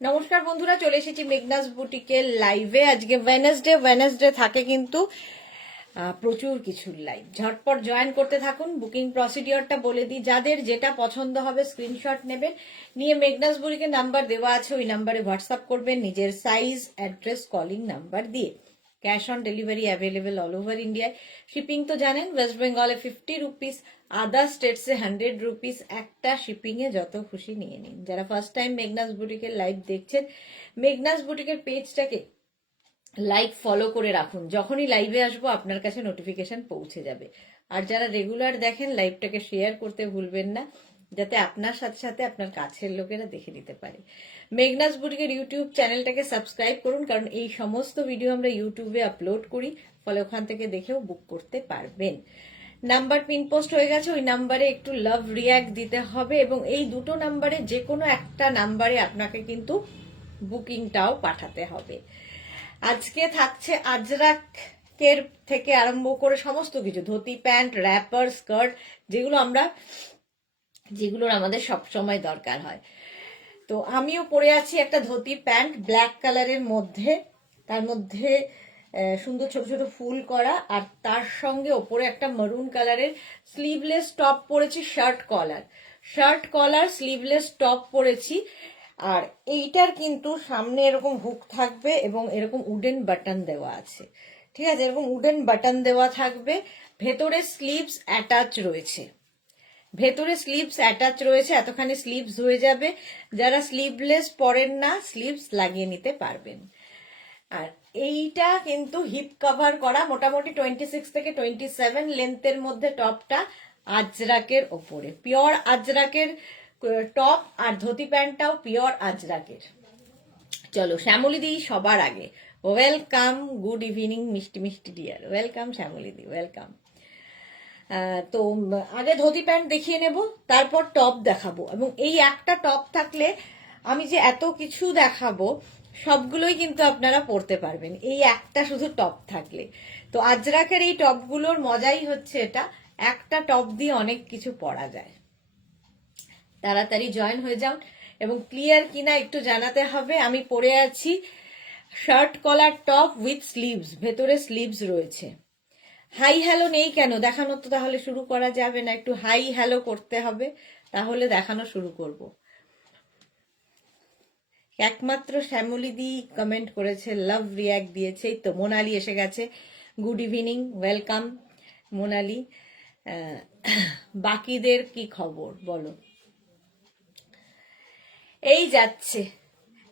নমস্কার বন্ধুরা, চলে এসেছি মেঘনাস বুটিকের লাইভে। আজকে ওয়েনেসডে থাকে কিন্তু প্রচুর কিছু লাইভ। ঝটপট জয়েন করতে থাকুন। বুকিং প্রসিডিওরটা বলে দিই, যাদের যেটা পছন্দ হবে স্ক্রিনশট নেবেন, নিয়ে মেঘনাস বুটিকের নাম্বার দেওয়া আছে, ওই নাম্বারে হোয়াটসঅ্যাপ করবেন নিজের সাইজ, অ্যাড্রেস, কলিং নাম্বার দিয়ে। Cash on delivery available all over ইন্ডিয়ায়। শিপিং তো জানেন, ওয়েস্ট বেঙ্গলে 50 রুপিস, আদার স্টেটসে 100 রুপিস। একটা শিপিংয়ে যত খুশি নিয়ে নিন। যারা ফার্স্ট টাইম মেঘনাস বুটিকের লাইভ দেখছেন, মেঘনাস বুটিকের পেজটাকে লাইক ফলো করে রাখুন। যখনই লাইভে আসবো আপনার কাছে নোটিফিকেশন পৌঁছে যাবে। আর যারা রেগুলার দেখেন, লাইভটাকে শেয়ার করতে ভুলবেন না, যাতে আপনার সাথে সাথে আপনার কাছের লোকেরা দেখে নিতে পারে। মেঘনাস বুটিকের ইউটিউব চ্যানেলটাকে সাবস্ক্রাইব করুন, কারণ এই সমস্ত ভিডিও আমরা ইউটিউবে আপলোড করি, ফলে ওখান থেকে দেখেও বুক করতে পারবেন। নাম্বার পিন পোস্ট হয়ে গেছে, ওই নাম্বারে একটু লাভ রিয়াক্ট দিতে হবে, এবং এই দুটো নাম্বারে যে কোনো একটা নাম্বারে আপনাকে কিন্তু বুকিংটাও পাঠাতে হবে। আজকে থাকছে আজরাকের থেকে আরম্ভ করে সমস্ত কিছু, ধুতি, প্যান্ট, র্যাপার, স্কার্ট, যেগুলোর আমাদের সবসময় দরকার হয়। তো আমিও পরে আছি একটা ধুতি প্যান্ট ব্ল্যাক কালারের মধ্যে, তার মধ্যে সুন্দর ছোট ছোট ফুল করা, আর তার সঙ্গে ওপরে একটা মারুন কালারের স্লিভলেস টপ পরেছি, শার্ট কলার স্লিভলেস টপ পরেছি। আর এইটার কিন্তু সামনে এরকম হুক থাকবে এবং এরকম উডেন বাটন দেওয়া আছে, ঠিক আছে, এরকম উডেন বাটন দেওয়া থাকবে। ভেতরে স্লিভস অ্যাটাচ রয়েছে, এতখানি স্লিভস হয়ে যাবে। যারা স্লিভলেস পরেন না, স্লিভস লাগিয়ে নিতে পারবেন। আর এইটা কিন্তু হিপ কভার করা, মোটামুটি 26 থেকে 27 লেন্থের মধ্যে টপটা, আজরাকের ওপরে, পিওর আজরাকের টপ, আর ধুতি প্যান্টটাও পিওর আজরাকের। চলো, শ্যামলী দি সবার আগে। ওয়েলকাম, গুড ইভিনিং মিষ্টি মিষ্টি ডিয়ার, ওয়েলকাম শ্যামলী দি, ওয়েলকাম। তো আগে ধুতি প্যান্ট দেখিয়ে নেব, তারপর টপ দেখাবো। এবং এই একটা টপ থাকলে আমি যে এত কিছু দেখাবো সবগুলোই কিন্তু আপনারা পরতে পারবেন, এই একটা শুধু টপ থাকলে। তো আজরাকের এই টপগুলোর মজাই হচ্ছে এটা, একটা টপ দিয়ে অনেক কিছু পরা যায়। তাড়াতাড়ি জয়েন হয়ে যান, এবং ক্লিয়ার কিনা একটু জানাতে হবে। আমি পরে আছি shirt collar top with sleeves, ভেতরে স্লিভস রয়েছে। হাই হ্যালো নেই কেন? দেখানো তো তাহলে শুরু করা যাবে না, একটু হাই হ্যালো করতে হবে, তাহলে দেখানো শুরু করব। একমাত্র শ্যামলী দি কমেন্ট করেছে, লাভ রিয়াক্ট দিয়েছে। এই তো মোনালি এসে গেছে, গুড ইভিনিং, ওয়েলকাম মোনালি। বাকিদের কি খবর বলো? এই যাচ্ছে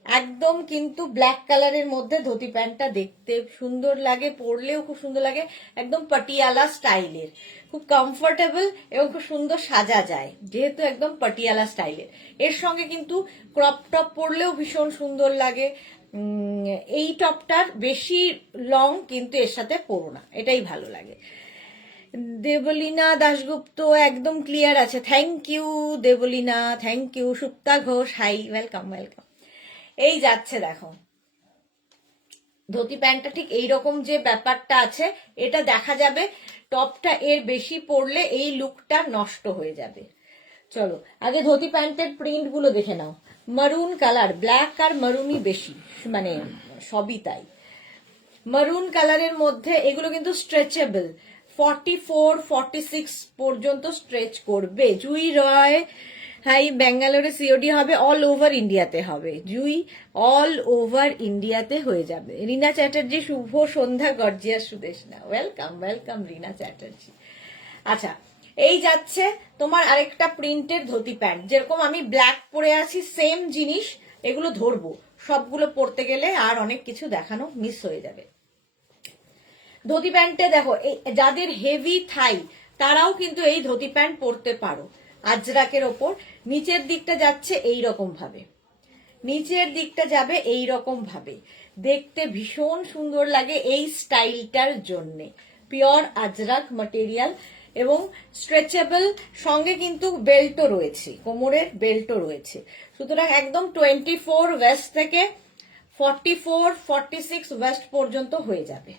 একদম কিন্তু ব্ল্যাক কালারের মধ্যে ধুতি প্যান্টটা দেখতে সুন্দর লাগে, পরলেও খুব সুন্দর লাগে, একদম পাটিয়ালা স্টাইলের, খুব কমফোর্টেবল এবং খুব সুন্দর সাজা যায়, যেহেতু একদম পাটিয়ালা স্টাইলের। এর সঙ্গে কিন্তু ক্রপ টপ পরলেও ভীষণ সুন্দর লাগে। এই টপটার বেশি লং কিন্তু এর সাথে পরো না, এটাই ভালো লাগে। দেবলীনা দাশগুপ্ত একদম ক্লিয়ার আছে, thank you Debolina, thank you. Supta Ghosh, hi, welcome welcome. এই যাচ্ছে দেখো, ধুতি প্যান্টটা ঠিক এইরকম যে ব্যাপারটা আছে, এটা দেখা যাবে। টপটা এর বেশি পরলে এই লুকটা নষ্ট হয়ে যাবে। চলো আগে ধুতি প্যান্টের প্রিন্ট গুলো দেখে নাও। মারুন কালার, ব্ল্যাক আর মারুনই বেশি, মানে সবই তাই। মারুন কালারের মধ্যে এগুলো কিন্তু স্ট্রেচেবল, 44, 46 পর্যন্ত স্ট্রেচ করবে। জুই রয়, হাই, ব্যাঙ্গালোরে সিওডি হবে, অল ওভার ইন্ডিয়াতে হবে জুই, অল ওভার ইন্ডিয়াতে হয়ে যাবে। রিনা চ্যাটার্জি, শুভ সন্ধ্যা গর্জিয়াস সুদেশনা, ওয়েলকাম ওয়েলকাম রিনা চ্যাটার্জি। আচ্ছা, এই যাচ্ছে তোমার আরেকটা প্রিন্টের ধুতি প্যান্ট, যেরকম আমি ব্ল্যাক পরে আছি সেম জিনিস, এগুলো ধরবো, সবগুলো পরতে গেলে আর অনেক কিছু দেখানো মিস হয়ে যাবে। ধুতি প্যান্টে দেখো, যাদের হেভি থাই তারাও কিন্তু এই ধুতি প্যান্ট পরতে পারো, আজরাকের ওপর। নিচের দিকটা যাচ্ছে এই রকম ভাবে, নিচের দিকটা যাবে এই রকম ভাবে, দেখতে ভীষণ সুন্দর লাগে এই স্টাইলটার জন্যে। পিওর আজরাক ম্যাটেরিয়াল এবং স্ট্রেচেবল, সঙ্গে কিন্তু বেল্টও রয়েছে, কোমরের বেল্টও রয়েছে। সুতরাং একদম 24 ওয়েস্ট থেকে 44, 46 ওয়েস্ট পর্যন্ত হয়ে যাবে।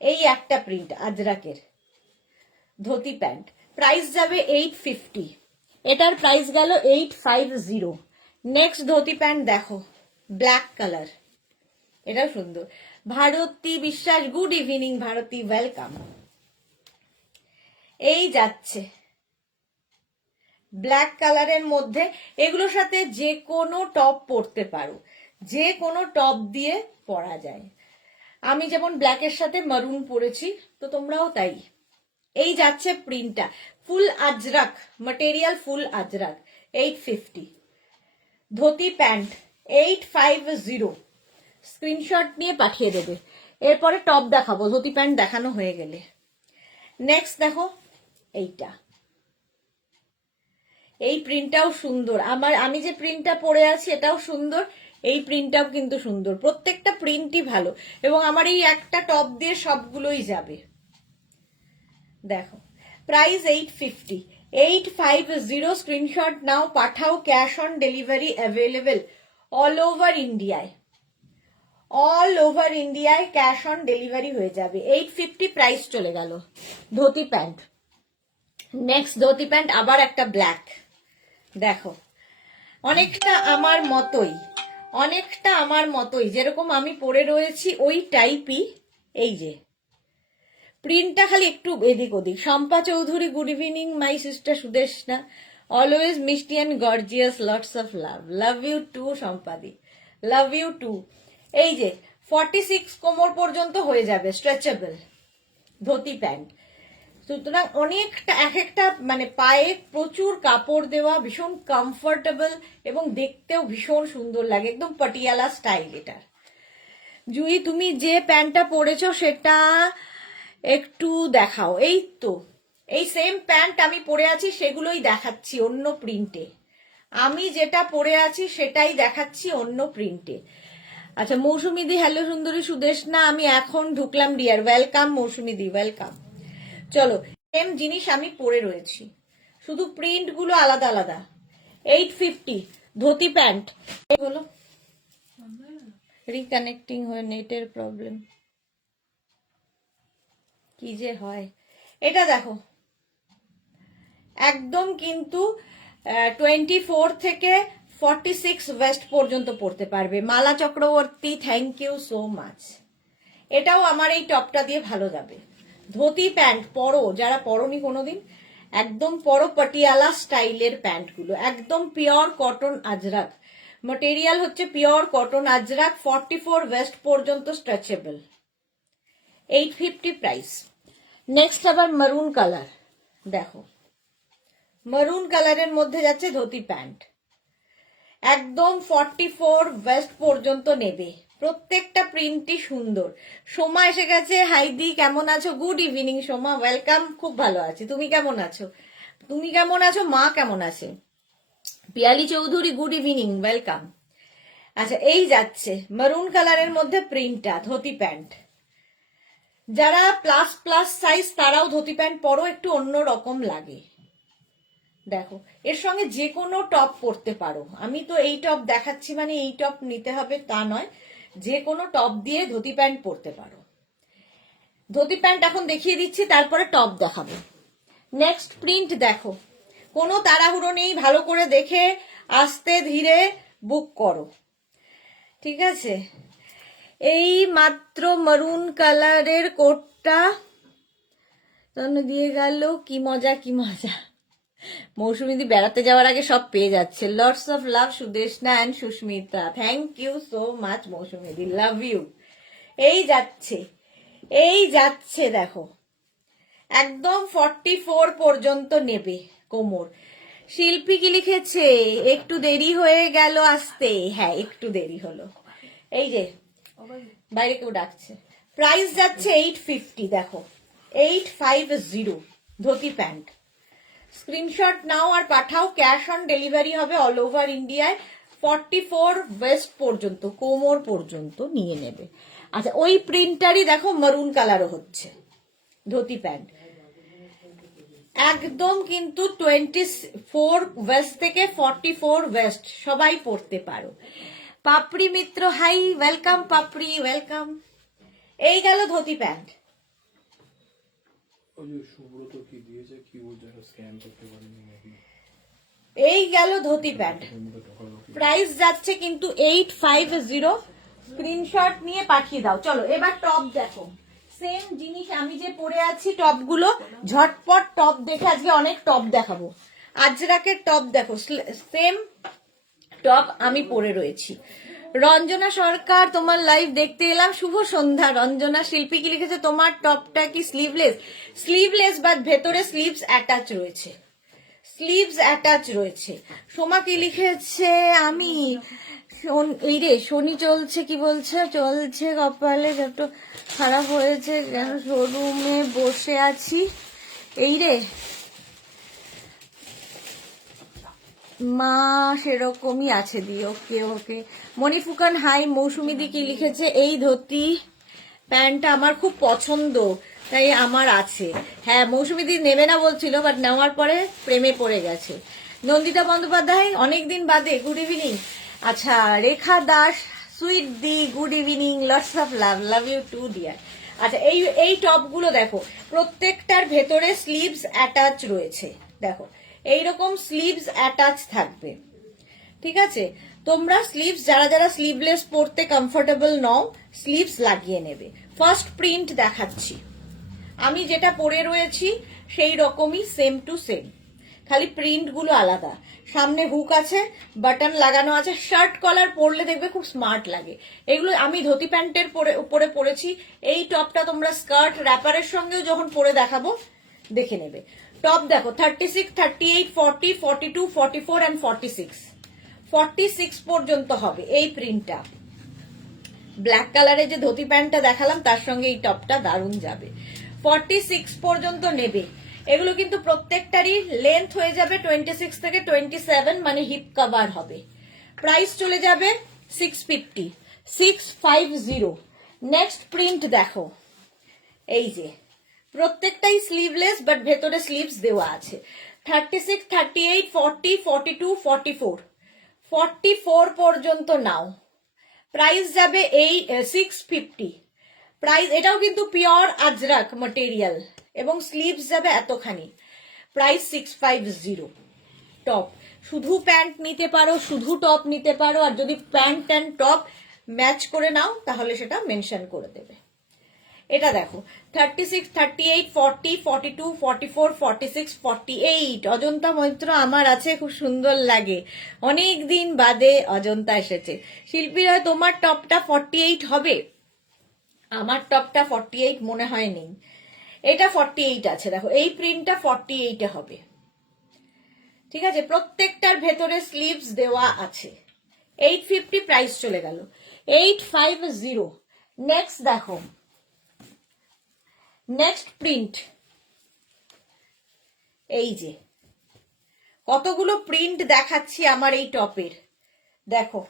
এই একটা প্রিন্ট আজরাকের ধুতি প্যান্ট, প্রাইস যাবে 850, এটার প্রাইস গেল 850। নেক্সট ধুতি প্যান্ট দেখো, ব্ল্যাক কালার, এটাও সুন্দর। ভারতী বিশ্বাস, গুড ইভিনিং ভারতী, ওয়েলকাম। এই যাচ্ছে ব্ল্যাক কালারের মধ্যে, এগুলোর সাথে যে কোনো টপ পরতে পারো, যে কোনো টপ দিয়ে পরা যায়। আমি যেমন ব্ল্যাকের সাথে মারুন পরেছি, তো তোমরাও তাই। এই যাচ্ছে প্রিন্টটা, ফুল আজরাক ম্যাটেরিয়াল, ফুল আজরাক, 850। ধুতি প্যান্ট 850, স্ক্রিনশট নিয়ে পাঠিয়ে দেবে। এরপরে টপ দেখাবো, ধুতি প্যান্ট দেখানো হয়ে গেলে। নেক্সট দেখো এইটা, এই প্রিন্টটাও সুন্দর। আমি যে প্রিন্টটা পরে আছি এটাও সুন্দর, এই প্রিন্টটাও কিন্তু সুন্দর, প্রত্যেকটা প্রিন্টই ভালো, এবং আমার এই একটা টপ দিয়ে সবগুলোই যাবে। দেখো প্রাইস 850, 850, স্ক্রিনশট নাও, পাঠাও, cash on delivery available all over ইন্ডিয়ায়, অল ওভার ইন্ডিয়ায় ক্যাশ অন ডেলিভারি হয়ে যাবে। 850 প্রাইস চলে গেল। Dhoti pant, next dhoti pant আবার একটা ব্ল্যাক, দেখো অনেকটা আমার মতোই, অনেকটা আমার মতোই, যেরকম আমি পরে রয়েছি ওই টাইপই। এই যে প্রিন্টটা খালি একটু এদিক ওদিক। Shampa Chowdhury, good evening my sister Sudeshna, always মিষ্টি and gorgeous, lots of love, love you too সম্পাদি, লাভ ইউ টু। এই যে 46 কোমর পর্যন্ত হয়ে যাবে, স্ট্রেচেবল ধুতি প্যান্ট। সুতরাং অনেকটা, এক একটা মানে পায়ে প্রচুর কাপড় দেওয়া, ভীষণ কমফোর্টেবল এবং দেখতেও ভীষণ সুন্দর লাগে, একদম পাটিয়ালা স্টাইল এটার। জুই তুমি যে প্যান্টটা পরেছো সেটা একটু দেখাও। এই তো এই সেম প্যান্ট আমি পরে আছি, সেগুলোই দেখাচ্ছি অন্য প্রিন্টে। আমি যেটা পরে আছি সেটাই দেখাচ্ছি অন্য প্রিন্টে। আচ্ছা মৌসুমিদি, হ্যালো সুন্দরী সুদেশনা, আমি এখন ঢুকলাম ডিয়ার, ওয়েলকাম মৌসুমিদি, ওয়েলকাম। চলো সেম জিনিস আমি পরে রয়েছি, শুধু প্রিন্ট গুলো আলাদা আলাদা। 850 ধুতি প্যান্ট। হলো রিকানেক্টিং হয়ে নেটের প্রবলেম, কি যে হয়। এটা দেখো একদম কিন্তু 24 থেকে 46 ওয়েস্ট পর্যন্ত পড়তে পারবে। Mala Chakraborty, thank you so much. এটাও আমার এই টপটা দিয়ে ভালো যাবে। ধুতি প্যান্ট পরো, যারা পরনি কোনোদিন, একদম পরো পাটিয়ালা স্টাইলের প্যান্টগুলো, একদম পিওর কটন আজরাক, ম্যাটেরিয়াল হচ্ছে পিওর কটন আজরাক, 44 ওয়েস্ট পর্যন্ত স্ট্রেচেবল, 850 প্রাইস। নেক্সট আবার মারুন কালার, দেখো মারুন কালারের মধ্যে যাচ্ছে ধুতি প্যান্ট, একদম 44 ওয়েস্ট পর্যন্ত নেবে, প্রত্যেকটা প্রিন্টই সুন্দর। সোমা এসে গেছে, হাইদি কেমন আছো, গুড ইভিনিং সোমা, ওয়েলকাম। খুব ভালো আছি, তুমি কেমন আছো? তুমি কেমন আছো? মা কেমন আছে? Piyali Chowdhury, good evening, welcome. আচ্ছা এই যাচ্ছে মারুন কালারের মধ্যে প্রিন্টটা, ধুতি প্যান্ট। যারা প্লাস প্লাস সাইজ তারাও ধুতি প্যান্ট পরো, একটু অন্য রকম লাগে। দেখো এর সঙ্গে যে কোনো টপ পরতে পারো, আমি তো এই টপ দেখাচ্ছি মানে এই টপ নিতে হবে তা নয়, যে কোনো টপ দিয়ে ধুতি প্যান্ট পরতে পারো। ধুতি প্যান্ট এখন দেখিয়ে দিচ্ছি, তারপরে টপ দেখাবো। নেক্সট প্রিন্ট দেখো, কোনো তাড়াহুড়ো নেই, ভালো করে দেখে আস্তে ধীরে বুক করো, ঠিক আছে? এই মাত্র মারুন কালারের কোটটা দিয়ে গেল, কি মজা কি মজা। মৌসুমিদি বেড়াতে যাওয়ার আগে সব পেয়ে যাচ্ছে। Lots of love Sudeshna and Susmita, thank you so much মৌসুমিদি, লাভ ইউ। এই যাচ্ছে, এই যাচ্ছে দেখো একদম 44 পর্যন্ত নেবে কোমর। শিল্পী কি লিখেছে, একটু দেরি হয়ে গেল আসতে, হ্যাঁ একটু দেরি হলো। এই যে বাইরে কেউ ডাকছে। প্রাইস যাচ্ছে 850, দেখো 850 ধুতি প্যান্ট। স্ক্রিনশট নাও আর পাঠাও, ক্যাশ অন ডেলিভারি হবে অল ওভার ইন্ডিয়ায়, 44 ওয়েস্ট পর্যন্ত কোমর পর্যন্ত নিয়ে নেবে। আচ্ছা ওই প্রিন্টারই দেখো মারুন কালারও হচ্ছে ধুতি প্যান্ট, একদম কিন্তু 24 ওয়েস্ট থেকে 44 ওয়েস্ট সবাই পরতে পারো। পাপড়ি মিত্র, হাই, ওয়েলকাম পাপড়ি, ওয়েলকাম। এই গেল ধুতি প্যান্ট। এই গেল ধুতি প্যান্ট। প্রাইস যাচ্ছে কিন্তু 850। স্ক্রিনশট নিয়ে পাঠিয়ে দাও। চলো এবার টপ দেখো, সেম জিনিস আমি যে পরে আছি টপগুলো, ঝটপট টপ দেখে আজকে অনেক টপ দেখাবো। আজরাকের টপ দেখো, সেম টপ আমি পরে রয়েছি। রঞ্জনা সরকার তোমার লাইভ দেখতে এলাম, শুভ সন্ধ্যা। রঞ্জনা শিল্পী কি লিখেছে, তোমার টপটা কি স্লিভলেস? স্লিভলেস বাট ভেতরে স্লিভস অ্যাটাচ রয়েছে, স্লিভস অ্যাটাচ রয়েছে। সোমা কি লিখেছে, আমি এই রে শনি চলছে, কি বলছে, চলছে কপালে যত খারাপ হয়েছে কেন, শোরুমে বসে আছি এই রে মা, সেরকমই আছে দি। ওকে ওকে মণিফুকান হাই। মৌসুমি দি কি লিখেছে, এই ধুতি প্যান্টটা আমার খুব পছন্দ তাই আমার আছে। হ্যাঁ মৌসুমি দি নেবে না বলছিল, বাট নেওয়ার পরে প্রেমে পড়ে গেছে। নন্দিতা বন্দ্যোপাধ্যায় অনেকদিন বাদে, গুড ইভিনিং। আচ্ছা রেখা দাস, সুইট দি good evening, lots of love, love you too dear. আচ্ছা এই টপগুলো দেখো, প্রত্যেকটার ভেতরে স্লিভস অ্যাটাচ রয়েছে, দেখো এইরকম স্লিভস অ্যাটাচ থাকবে, ঠিক আছে? তোমরা স্লিভস, যারা যারা স্লিভলেস পরতে কমফোর্টেবল নও, স্লিভস লাগিয়ে নেবে। ফার্স্ট প্রিন্ট দেখাচ্ছি, আমি যেটা পরে রয়েছি সেই রকমই, সেম টু সেম, খালি প্রিন্ট গুলো আলাদা। সামনে হুক আছে, বাটন লাগানো আছে, শার্ট কলার পরলে দেখবে খুব স্মার্ট লাগে। এগুলো আমি ধুতি প্যান্টের উপরে পরেছি। এই টপটা তোমরা স্কার্ট র্যাপারের সঙ্গেও যখন পরে দেখাবো দেখে নেবে। টপ দেখো 36, 38, 40, 42, 44 and 46, 46 পর্যন্ত হবে এই প্রিন্টটা। ব্ল্যাক কালারের যে ধুতি প্যান্টটা দেখালাম তার সঙ্গে এই টপটা দারুণ যাবে। 46 পর্যন্ত নেবে। এগুলো কিন্তু প্রত্যেকটারই লেন্থ হয়ে যাবে 26 থেকে 27, মানে হিপ কভার হবে। প্রাইস চলে যাবে 650, 650। নেক্সট প্রিন্ট দেখো, এই যে প্রত্যেকটাই স্লিভলেস বাট ভেতরে স্লিভস দেওয়া আছে। 36, 38, 40, 42, 44, 44 পর্যন্ত নাও। প্রাইস যাবে এই 650। প্রাইস, এটাও কিন্তু পিওর আজরাক ম্যাটেরিয়াল এবং স্লিভস যাবে এতখানি। প্রাইস 650। টপ, শুধু প্যান্ট নিতে পারো, শুধু টপ নিতে পারো, আর যদি প্যান্ট অ্যান্ড টপ ম্যাচ করে নাও তাহলে সেটা মেনশন করে দেবে। এটা দেখো 36, 38, 40, 42, 44, 46, 48। অজন্তা মৈত্র আমার আছে, খুব সুন্দর লাগে, অনেক দিন বাদে অজন্তা এসেছে। শিল্পী রায় তোমার টপটা 48 হবে? আমার টপটা 48 মনে হয় নেই, এটা 48 আছে। দেখো এই প্রিন্টটা 48 এ হবে, ঠিক আছে? প্রত্যেকটার ভেতরে স্লিভস দেওয়া আছে। 850 প্রাইস চলে গেল, 850। নেক্সট দেখো, নেক্সট প্রিন্ট, এই যে কতগুলো প্রিন্ট দেখাচ্ছি আমার এই টপের, দেখো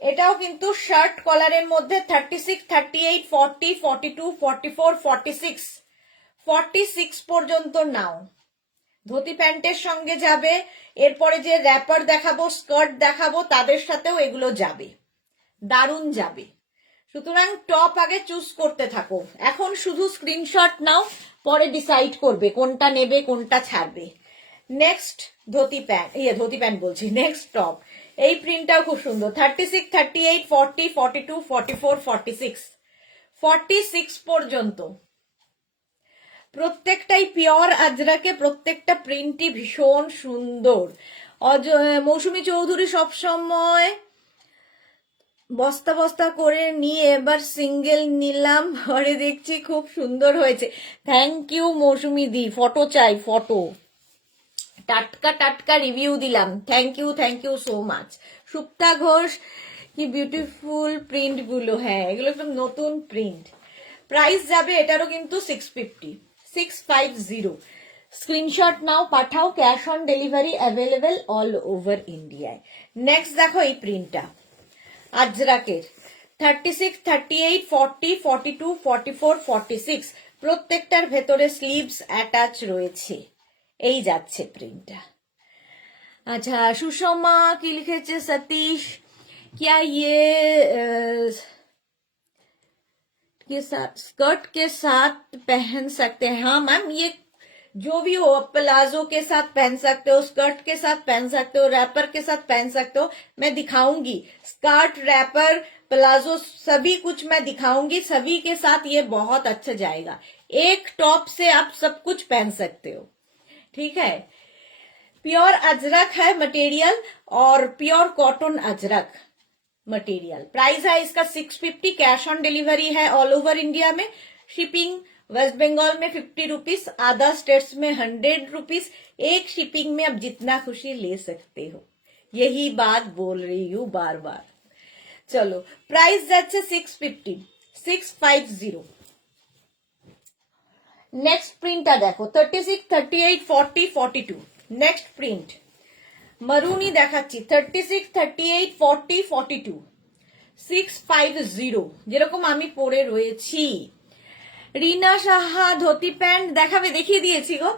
এটাও কিন্তু শার্ট কলারের মধ্যে 36, 38, 40, 42, 44, 46, 46 পর্যন্ত নাও। ধুতি প্যান্টের সঙ্গে যাবে, এরপরে যে র্যাপার দেখাবো, স্কার্ট দেখাবো, তাদের সাথেও এগুলো যাবে, দারুণ যাবে। সুতরাং টপ আগে চুজ করতে থাকো, এখন শুধু স্ক্রিনশট নাও, পরে ডিসাইড করবে কোনটা নেবে কোনটা ছাড়বে। নেক্সট ধুতি প্যান্ট বলছি, নেক্সট টপ। এই প্রিন্টটাও খুব সুন্দর, 36, 38, 40, 42, 44, 46, 46 পর্যন্ত। প্রত্যেকটাই পিওর আজরাকে, প্রত্যেকটা প্রিন্টই ভীষণ সুন্দর। মৌসুমী চৌধুরী সবসময় বস্তা বস্তা করে নিয়ে এবার সিঙ্গেল নিলাম, পরে দেখছি খুব সুন্দর হয়েছে। থ্যাংক ইউ মৌসুমী দি, ফটো চাই, ফটো, টাটকা টাটকা রিভিউ দিলাম। Thank you so much. Supta Ghosh, কি বিউটিফুল প্রিন্ট গুলো, হ্যাঁ এগুলো একদম নতুন প্রিন্ট। প্রাইস যাবে এটারও কিন্তু 650, 650। স্ক্রিনশট নাও, পাঠাও, cash on delivery available all over ইন্ডিয়ায়। নেক্সট দেখো এই প্রিন্টটা আজরাকের, 36, 38, 40, 42, 44, 46, প্রত্যেকটার ভেতরে স্লিভস অ্যাটাচ রয়েছে। এই যাচ্ছে প্রিন্টটা। আচ্ছা সুষমা কি লিখেছে, সতীশ, क्या ये के साथ स्कर्ट के साथ पहन सकते हैं? हाँ मैम, ये जो भी हो, आप प्लाजो के साथ पहन सकते हो, स्कर्ट के साथ पहन सकते हो, रैपर के साथ पहन सकते हो। मैं दिखाऊंगी स्कर्ट, रैपर, प्लाजो सभी कुछ मैं दिखाऊंगी, सभी के साथ ये बहुत अच्छा जाएगा। एक टॉप से आप सब कुछ पहन सकते हो, ठीक है। प्योर अजरक है मटेरियल और pure cotton Ajrak material. Price है इसका 650, कैश ऑन डिलीवरी है ऑल ओवर इंडिया में। शिपिंग वेस्ट बंगाल में 50 रुपीज, अदर स्टेट्स में 100 रुपीज। एक शिपिंग में आप जितना खुशी ले सकते हो, यही बात बोल रही हूँ बार बार। चलो प्राइस যাচ্ছে 650, 650। নেক্সট প্রিন্টটা দেখো 36, 38, 40, 42। নেক্সট প্রিন্ট মারুনই দেখাচ্ছি 36, 38, 40, 42, 650 যেরকম আমি পরে রয়েছি। রিনা সাহা ধুতি প্যান্ট দেখাবে, দেখিয়ে দিয়েছি গো।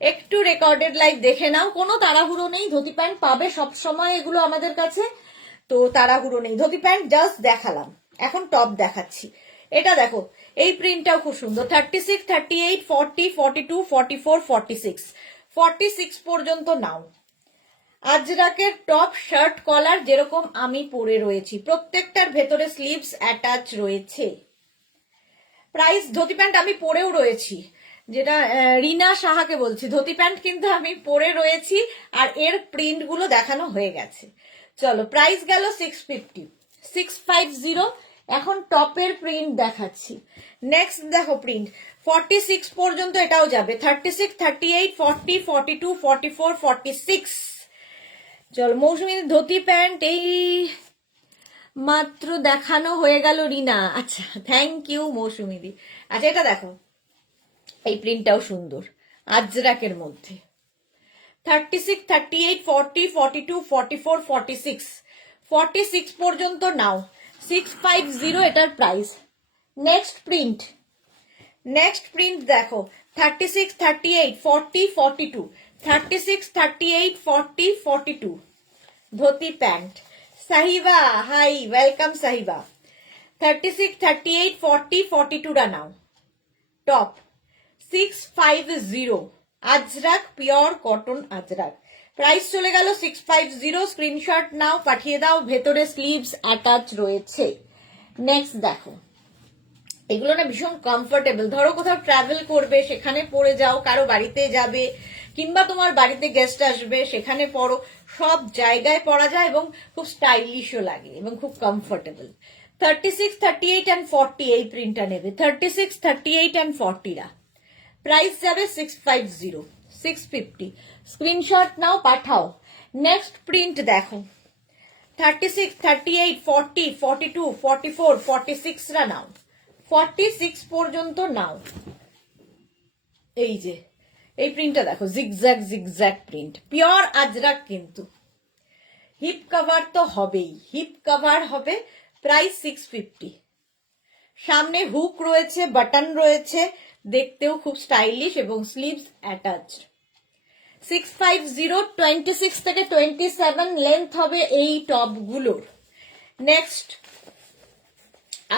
একটু রেকর্ডেড লাইভ দেখে নাও, কোনো তাড়াহুড়ো নেই, ধুতি প্যান্ট পাবে সব সময় এগুলো আমাদের কাছে, তো তাড়াহুড়ো নেই। ধুতি প্যান্ট জাস্ট দেখালাম, এখন টপ দেখাচ্ছি। এটা দেখো, এই প্রিন্টটাও খুব সুন্দর। 36, 38, 40, 42, 44, 46, 46 পর্যন্ত নাও। আজরাকের টপ, শার্ট, কলার যেরকম আমি পরে রয়েছি, প্রত্যেকটার ভেতরে স্লিভস অ্যাটাচ রয়েছে। প্রাইস, ধুতি প্যান্ট আমি পরেও রয়েছি, যেটা রিনা সাহাকে বলছি, ধুতি প্যান্ট কিন্তু আমি পরে রয়েছি আর এর প্রিন্ট গুলো দেখানো হয়ে গেছে। চলো প্রাইস গেল 650, 650। এখন টপের প্রিন্ট দেখাচ্ছি। নেক্সট দেখো প্রিন্ট 46 পর্যন্ত এটাও যাবে। 36, 38, 40, 42, 44, 46। চলো মৌসুমী ধুতি প্যান্ট এই মাত্র দেখানো হয়ে গেল রিনা। আচ্ছা থ্যাংক ইউ মৌসুমীদি। আচ্ছা এটা দেখো, এই প্রিন্টটাও সুন্দর আজরাকের মধ্যে। 36, 38, 40, 42, 44, 46, 46 পর্যন্ত নাও। 650 এটার প্রাইস। নেক্সট প্রিন্ট দেখো 36, 38, 40, 42, 36, 38, 40, 42 dhoti pant. Sahiba hi, welcome Sahiba. 36, 38, 40, 42 টা নাও। Top 650 Ajrakh, pure cotton Ajrakh. Price চলে গেল 650। স্ক্রিনশট নাও, পাঠিয়ে দাও, ভেতরে স্লিভস অ্যাটাচ রয়েছে। নেক্সট দেখো, এগুলো না ভীষণ কমফোর্টেবল। ধরো কোথাও ট্রাভেল করবে, সেখানে পরে যাও, কারো বাড়িতে যাবে, কিংবা তোমার বাড়িতে গেস্ট আসবে, সেখানে পরো, সব জায়গায় পরা যায় এবং খুব স্টাইলিশও লাগে এবং খুব কমফোর্টেবল। 36, 38 and 40 এই প্রিন্টটা নেবে। 36, 38 and 40 রা প্রাইস যাবে 650, 650। স্ক্রিনশট নাও, পাঠাও। নেক্সট প্রিন্ট দেখো 36, 38, 40, 42, 44, 46 রা নাও। 46 পর্যন্ত নাও। এই যে এই প্রিন্টটা দেখো, জিগজ্যাগ প্রিন্ট, পিওর আজরাক কিন্তু। হিপ কভার তো হবেই, হিপ কভার হবে। প্রাইস 650। সামনে হুক রয়েছে, বাটন রয়েছে, দেখতেও খুব স্টাইলিশ এবং স্লিভস অ্যাটাচ। 650, 26 থেকে 27 লেন্থ হবে এই টপ গুলোর। নেক্সট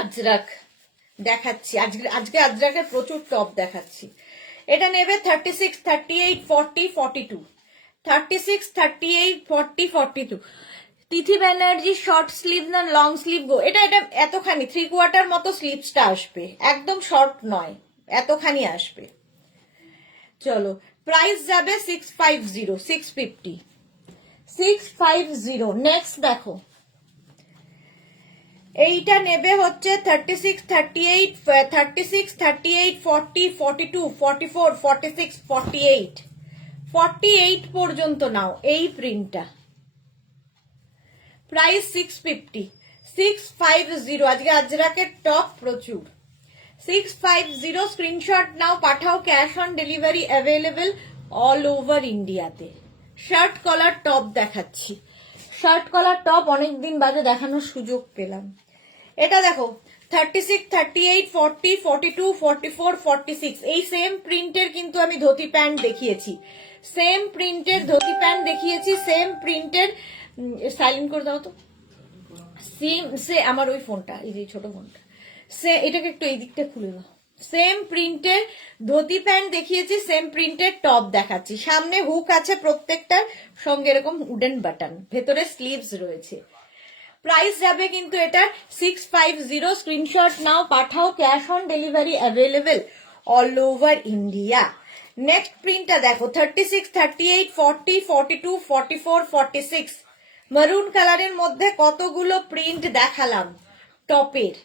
আজরাক দেখাচ্ছি, আজকে আজরাকের প্রচুর টপ দেখাচ্ছি। এটা নেবে 36, 38, 40, 42, 36, 38, 40, 42। তিথি ব্যানার্জি শর্ট স্লিভ না লং স্লিভ গো? এটা এতখানি 3/4 মতো স্লিভসটা আসবে, একদম শর্ট নয়, এতখানি আসবে। চলো প্রাইস যাবে 650, 650, 650। নেক্সট দেখো, এইটা নেবে হচ্ছে 36, 38, 36, 38, 40, 42, 44, 46, 48, 48 পর্যন্ত নাও এই প্রিন্টটা। প্রাইস 650, 650। আজকে আজরাকের টপ প্রচুর। 650 স্ক্রিনশট নাও, পাঠাও। Cash on delivery available all over ইন্ডিয়াতে। শার্ট কলার টপ দেখাচ্ছি। শার্ট কলার টপ অনেকদিন বাদে দেখানোর সুযোগ পেলাম। এটা দেখো 36, 38, 40, 42, 44, 46 এই সেম প্রিন্টের কিন্তু আমি ধুতি প্যান্ট দেখিয়েছি, সেম প্রিন্টের ধুতি প্যান্ট দেখিয়েছি, সেম প্রিন্টের। সাইলেন্ট করে দাও তো, সেম সে আমার ওই ফোনটা, এই যে ছোট ফোনটা, সে এটাকে একটু এই দিকটা খুলে দাও। সেম প্রিন্টের ধুতি প্যান্ট দেখিয়েছি, সেম প্রিন্টের টপ দেখাচ্ছি। সামনে হুক আছে প্রত্যেকটার সঙ্গে, এরকম উডেন বাটন, ভেতরে স্লিভস রয়েছে। প্রাইস যাবে কিন্তু এটা 650। স্ক্রিনশট নাও, পাঠাও, cash on delivery available all over India. Next প্রিন্টটা দেখো, 36, 38, 40, 42, 44, 46 মারুন কালারের মধ্যে কতগুলো প্রিন্ট দেখালাম টপের।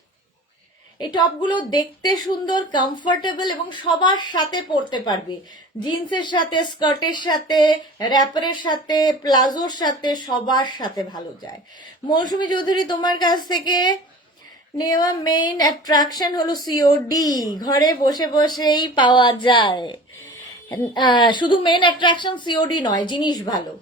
এই টপগুলো দেখতে সুন্দর, কমফোর্টেবল এবং সবার সাথে পরতে পারবে। জিন্সের সাথে, স্কার্টের সাথে, র্যাপারের সাথে, প্লাজোর সাথে, সবার সাথে ভালো যায়। মৌসুমী চৌধুরী, তোমার কাছ থেকে নেওয়া মেইন অ্যাট্রাকশন হলো সিওডি, ঘরে বসে বসেই পাওয়া যায়। শুধু মেইন অ্যাট্রাকশন সিওডি নয়, জিনিস ভালো,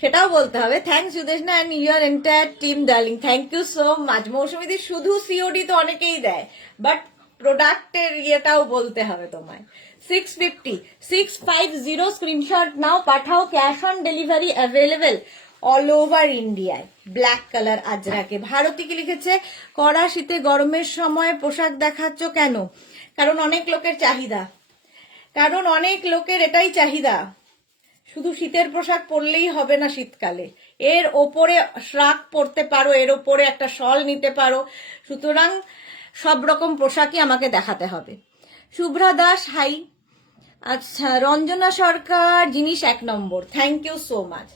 সেটাও বলতে হবে। Thanks Sudeshna and your entire team darling, thank you so much. মৌসুমীদি শুধু সিওডি তো অনেকেই দেয়, বাট প্রোডাক্টের ইয়েটাও বলতে হবে তোমায়। 650 স্ক্রিনশট নাও, পাঠাও, cash on delivery available all over ইন্ডিয়ায়। ব্ল্যাক কালার আজরাকে। ভারতী কি লিখেছে, কড়া শীতে গরমের সময় পোশাক দেখাচ্ছ কেন? কারণ অনেক লোকের চাহিদা, কারণ অনেক লোকের এটাই চাহিদা। শুধু শীতের পোশাক পরলেই হবে না শীতকালে, এর ওপরে শ্রাক পরতে পারো, এর ওপরে একটা শল নিতে পারো, সুতরাং সব রকম পোশাকই আমাকে দেখাতে হবে। শুভ্রা দাস, হাই। আচ্ছা, রঞ্জনা সরকার, জিনিস 1 number, thank you so much.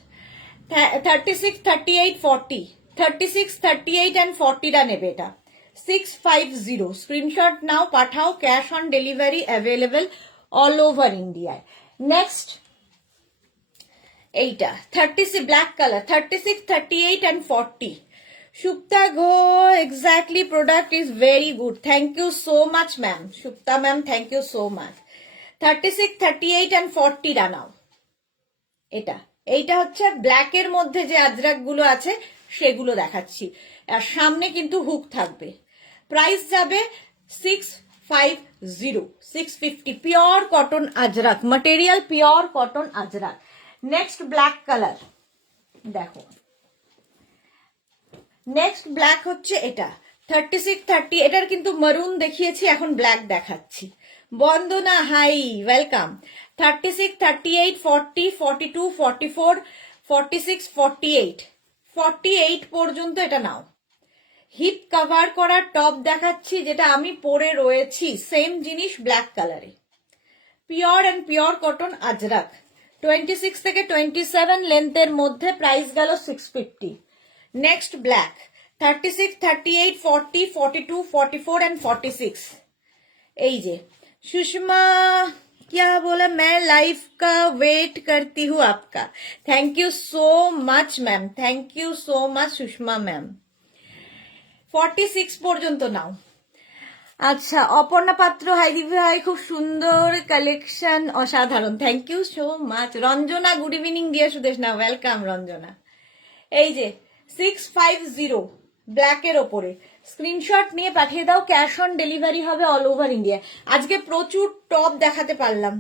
36, 38, 40, 36, 38 and 40টা নেবে এটা। 650 স্ক্রিনশট নাও, পাঠাও, cash on delivery available all over ইন্ডিয়ায়। নেক্সট এইটা 36 ব্ল্যাক কালার, 36, 38 and 40। সুপ্তা ঘো, exactly, product is very good, thank you so much ma'am. Supta ma'am, thank you so much. 36, 38 and 40টা নাও। এইটা হচ্ছে ব্ল্যাকের মধ্যে যে আজরাক গুলো আছে সেগুলো দেখাচ্ছি, আর সামনে কিন্তু হুক থাকবে। প্রাইস যাবে 650, 650, pure cotton Ajrak material, pure cotton Ajrak. Next black colour দেখো, নেক্সট ব্ল্যাক হচ্ছে এটা 36, 30, এটার কিন্তু মারুন দেখিয়েছি, এখন ব্ল্যাক দেখাচ্ছি। বন্দনা, হাই, ওয়েলকাম। 36, 38, 40, 42, 44, 46, 48, 48 পর্যন্ত এটা নাও। হিপ কভার করা টপ দেখাচ্ছি, যেটা আমি পরে রয়েছি, সেম জিনিস ব্ল্যাক কালারে, pure and pure cotton Ajrak. 26 থেকে 27 লেন্থের মধ্যে, প্রাইস গেল 650। Next black 36, 38, 40, 42, 44 and 46। এই যে सुषमा, क्या बोला, मैं लाइफ का वेट करती हूँ आपका। Thank you so much ma'am, thank you so much Sushma ma'am. 46 পর্যন্ত নাও। আচ্ছা, অপর্ণা পাত্র, হাই দিদি ভাই, খুব সুন্দর কালেকশন, অসাধারণ, thank you so much. Ranjana, good evening dear Sudesh না, ওয়েলকাম রঞ্জনা। এই যে 650 ব্ল্যাকের ওপরে, স্ক্রিনশট নিয়ে পাঠিয়ে দাও, ক্যাশ অন ডেলিভারি হবে অল ওভার ইন্ডিয়া। আজকে প্রচুর টপ দেখাতে পারলাম,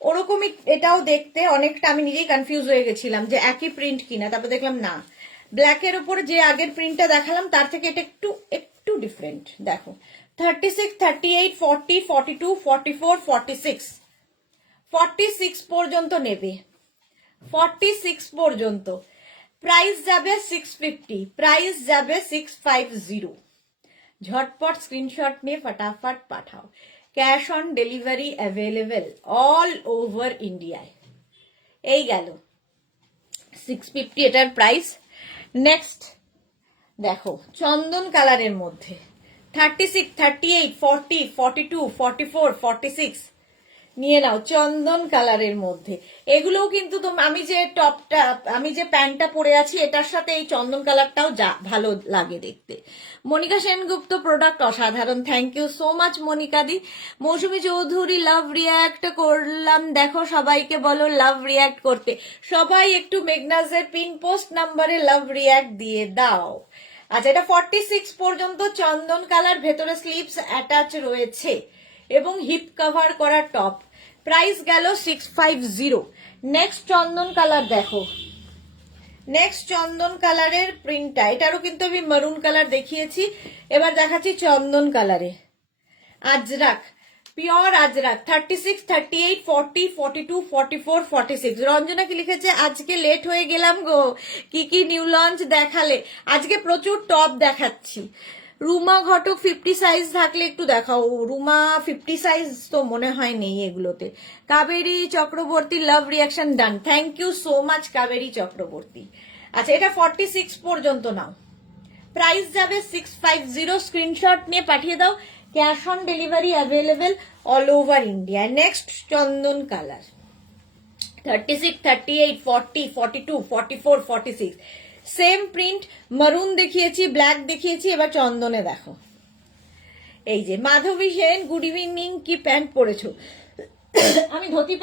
ওরকমই এটাও দেখতে অনেকটা, আমি নিজেই কনফিউজ হয়ে গেছিলাম যে একই প্রিন্ট কিনা, তারপর দেখলাম না, ব্ল্যাকের ওপরে যে আগের প্রিন্টটা দেখালাম তার থেকে এটা একটু ডিফারেন্ট। দেখো 36, 38, 40, 42, 44, 46, 46 পর্যন্ত নেবে, 46 পর্যন্ত। প্রাইস যাবে 650, প্রাইস যাবে 650। ঝটপট স্ক্রিনশট নিয়ে ফটাফট পাঠাও, cash on delivery available all over ইন্ডিয়ায়। এই গেল 650 এটার প্রাইস। নেক্সট দেখো চন্দন কালারের মধ্যে 36, 38, 40, 42, 44, 46 নিয়ে নাও, চন্দন কালারের মধ্যে। এগুলোও কিন্তু আমি যে টপটা, আমি যে প্যান্টটা পরে আছি এটার সাথে এই চন্দন কালারটাও ভালো লাগে দেখতে। মনিকা সেনগুপ্ত, প্রোডাক্ট অসাধারণ, thank you so much Monika দি। মৌসুমী চৌধুরী, লাভ রিয়াক্ট করলাম, দেখো সবাইকে বলো লাভ রিয়াক্ট করতে। সবাই একটু মেঘনাজের পিন পোস্ট নাম্বারে লাভ রিয়াক্ট দিয়ে দাও। আচ্ছা, এটা 46 পর্যন্ত চন্দন কালার, ভেতরে স্লিভস অ্যাটাচ রয়েছে এবং হিপ কভার করা টপ। প্রাইস গেল 650। নেক্সট চন্দন কালার দেখো, নেক্সট চন্দন কালারের প্রিন্টটা, এটারও কিন্তু আমি মারুন কালার দেখিয়েছি, এবার দেখাচ্ছি চন্দন কালারে। আজরাক, পিওর আজরাক, 36, 38, 40, 42, 44, 46। রঞ্জনা কি লিখেছে, আজকে লেট হয়ে গেলাম গো, কি কি নিউ লঞ্চ দেখালে? আজকে প্রচুর টপ দেখাচ্ছি। রুমা ঘটক 50 সাইজ থাকলে একটু দেখাও। রুমা 50 সাইজ তো মনে হয় নেই এগুলোতে। Kaberi Chakraborty love reaction done, thank you so much Kaberi Chakraborty. আচ্ছা, এটা 46 পর্যন্ত নাও, প্রাইস যাবে 650। স্ক্রিনশট নিয়ে পাঠিয়ে দাও, cash on delivery available all over India. Next Chandan colour, 36, 38, 40, 42, 44, 46, same print. মারুন দেখিয়েছি, ব্ল্যাক দেখিয়েছি, এবার চন্দনে দেখো। এই যে মাধবী সেন, গুড ইভিনিং, কি প্যান্ট পরেছো? আমি ধুতি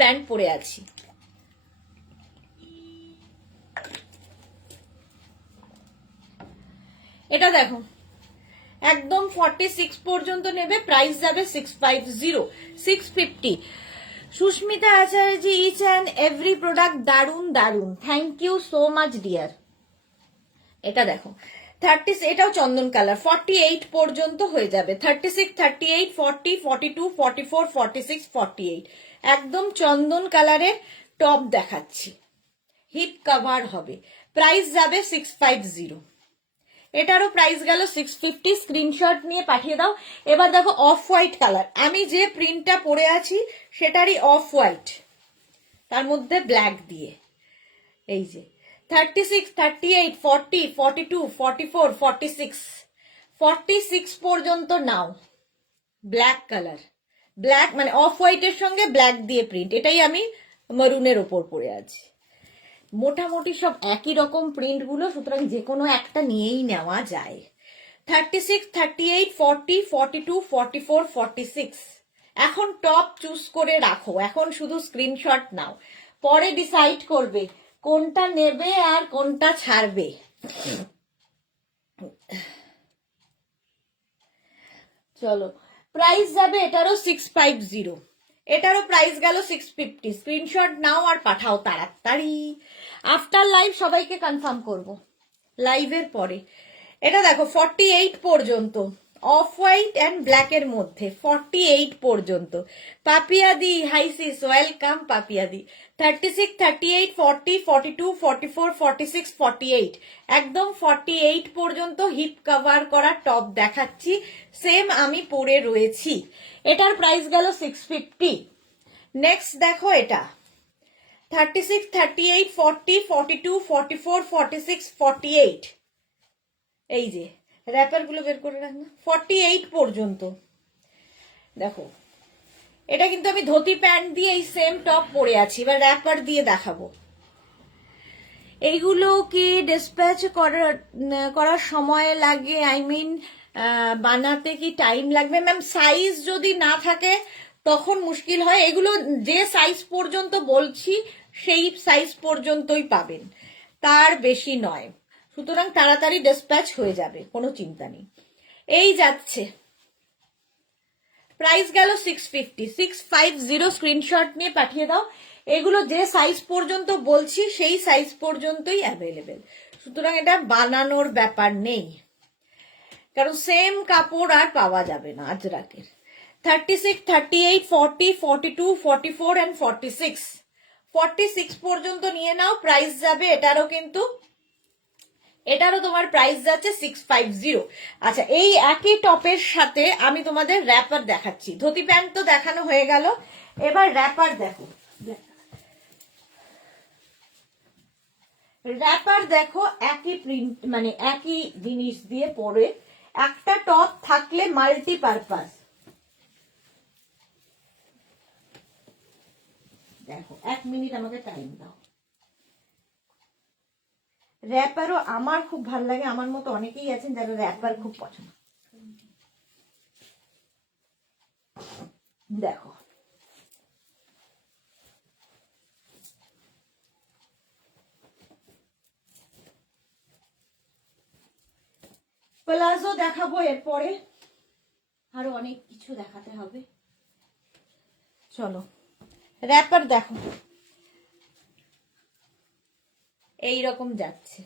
প্যান্ট পরে আছি। এটা দেখো, একদম 46 পর্যন্ত নেবে, প্রাইস যাবে 650, 650। Susmita Acharya, each and every product দারুন দারুন, thank you so much dear. এটা দেখো 30, এটাও চন্দন কালার, 48 পর্যন্ত হয়ে যাবে। 36, 38, 40, 42, 44, 46, 48, একদম চন্দন কালারের টপ দেখাচ্ছি, হিপ কভার হবে, প্রাইস যাবে 650। এটারও প্রাইস গেল 650। স্ক্রিনশট নিয়ে পাঠিয়ে দাও। এবার দেখো অফ হোয়াইট কালার, আমি যে প্রিন্টটা পরে আছি সেটারই অফ হোয়াইট, তার মধ্যে ব্ল্যাক দিয়ে। এই যে 36, 38, 40, 42, 44, 46, 46 পর্যন্ত নাও। ব্ল্যাক কালার, ব্ল্যাক মানে অফ হোয়াইটের সঙ্গে ব্ল্যাক দিয়ে প্রিন্ট, এটাই আমি মারুনের ওপর পরে আছি। মোটামুটি সব একই রকম প্রিন্ট গুলো, সুতরাং যে কোনো একটা নিয়েই নেওয়া যায়। 36, 38, 40, 42, 44, 46, এখন টপ চুজ করে রাখো, এখন শুধু স্ক্রিনশট নাও, পরে ডিসাইড করবে কোনটা নেবে আর কোনটা ছাড়বে। চলো, প্রাইস যাবে এটারও 650, এটারও প্রাইস গেল 650। স্ক্রিনশট নাও আর পাঠাও তাড়াতাড়ি। আফটার লাইভ সবাইকে কনফার্ম করব, লাইভের পরে। এটা দেখো 48 পর্যন্ত, অফ হোয়াইট অ্যান্ড ব্ল্যাক এর মধ্যে 48 পর্যন্ত। পাপিয়াদি, হাই সিস, ওয়েলকাম পাপিয়াদি। 36, 38, 40, 42, 44, 46, 48, একদম 48 পর্যন্ত হিপ কভার করা টপ দেখাচ্ছি, সেম আমি পরে রয়েছি। এটার প্রাইস গেল 650। নেক্সট দেখো এটা 36, 38, 40, 42, 44, 46, 48, এই যে র্যাপার গুলো বের করে রাখ না, 48 পর্যন্ত। দেখো এটা কিন্তু আমি ধুতি প্যান্ট দিয়ে এই সেম টপ পরে আছি, এবার র্যাপার দিয়ে দেখাবো। এইগুলো কি ডিসপ্যাচ করার সময় লাগে, আই মিন বানাতে কি টাইম লাগবে? ম্যাম সাইজ যদি না থাকে তখন মুশকিল হয়, এগুলো যে সাইজ পর্যন্ত বলছি সেই সাইজ পর্যন্তই পাবেন, তার বেশি নয়, সুতরাং তাড়াতাড়ি ডিসপ্যাচ হয়ে যাবে, কোনো চিন্তা নেই। এই যাচ্ছে, প্রাইস গেল 650, 650। স্ক্রিনশট নিয়ে পাঠিয়ে দাও, এগুলো যে সাইজ পর্যন্ত বলছি সেই সাইজ পর্যন্তই অ্যাভেলেবেল, সুতরাং এটা বানানোর ব্যাপার নেই, কারণ সেম কাপড় আর পাওয়া যাবে না আজরাকের। 36, 38, 40, 42, 44 and 46, 46 পর্যন্ত নিয়ে নাও, প্রাইস যাবে এটারও কিন্তু, এটারও তোমার প্রাইস যাচ্ছে 650। আচ্ছা, এই একই টপের সাথে আমি তোমাদের র্যাপার দেখাচ্ছি। ধুতি প্যান্ট তো দেখানো হয়ে গেল, এবার র্যাপার দেখো। র্যাপার দেখো একই প্রিন্ট, মানে একই জিনিস দিয়ে পরে, একটা টপ থাকলে মাল্টিপারপাস। দেখো 1 মিনিট আমাকে টাইম দাও। র্যাপারও আমার খুব ভালো লাগে, আমার মতো অনেকেই আছেন যারা র্যাপার খুব পছন্দ। দেখো প্লাজো দেখাবো, এরপরে আরো অনেক কিছু দেখাতে হবে। চলো র্যাপার দেখো, এই রকম যাচ্ছে,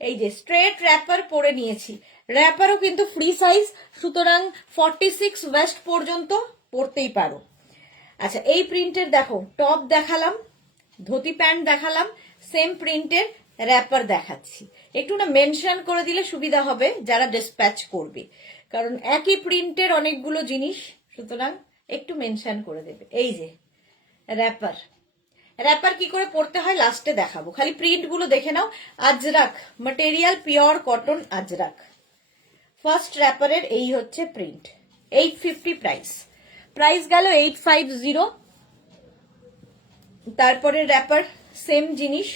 এই যে স্ট্রেট র্যাপার পরে নিয়েছি, র্যাপারও কিন্তু ফ্রি সাইজ, সুতরাং 46 ওয়েস্ট পর্যন্ত পরতেই পারো। আচ্ছা, এই প্রিন্টের দেখো টপ দেখালাম, ধুতি প্যান্ট দেখালাম, সেম প্রিন্টের র্যাপার দেখাচ্ছি। একটু না মেনশন করে দিলে সুবিধা হবে যারা ডিসপ্যাচ করবে, কারণ একই প্রিন্টের অনেকগুলো জিনিস, সুতরাং একটু মেনশন করে দেবে। এই যে র্যাপার, র্যাপার কি করে পড়তে হয় লাস্টে দেখাবো, খালি প্রিন্ট গুলো দেখে নাও। Ajrakh material, pure cotton Ajrakh. First র্যাপারের এই হচ্ছে প্রিন্ট, 850 প্রাইস, প্রাইস গেল 850। তারপরে র্যাপার সেম জিনিস,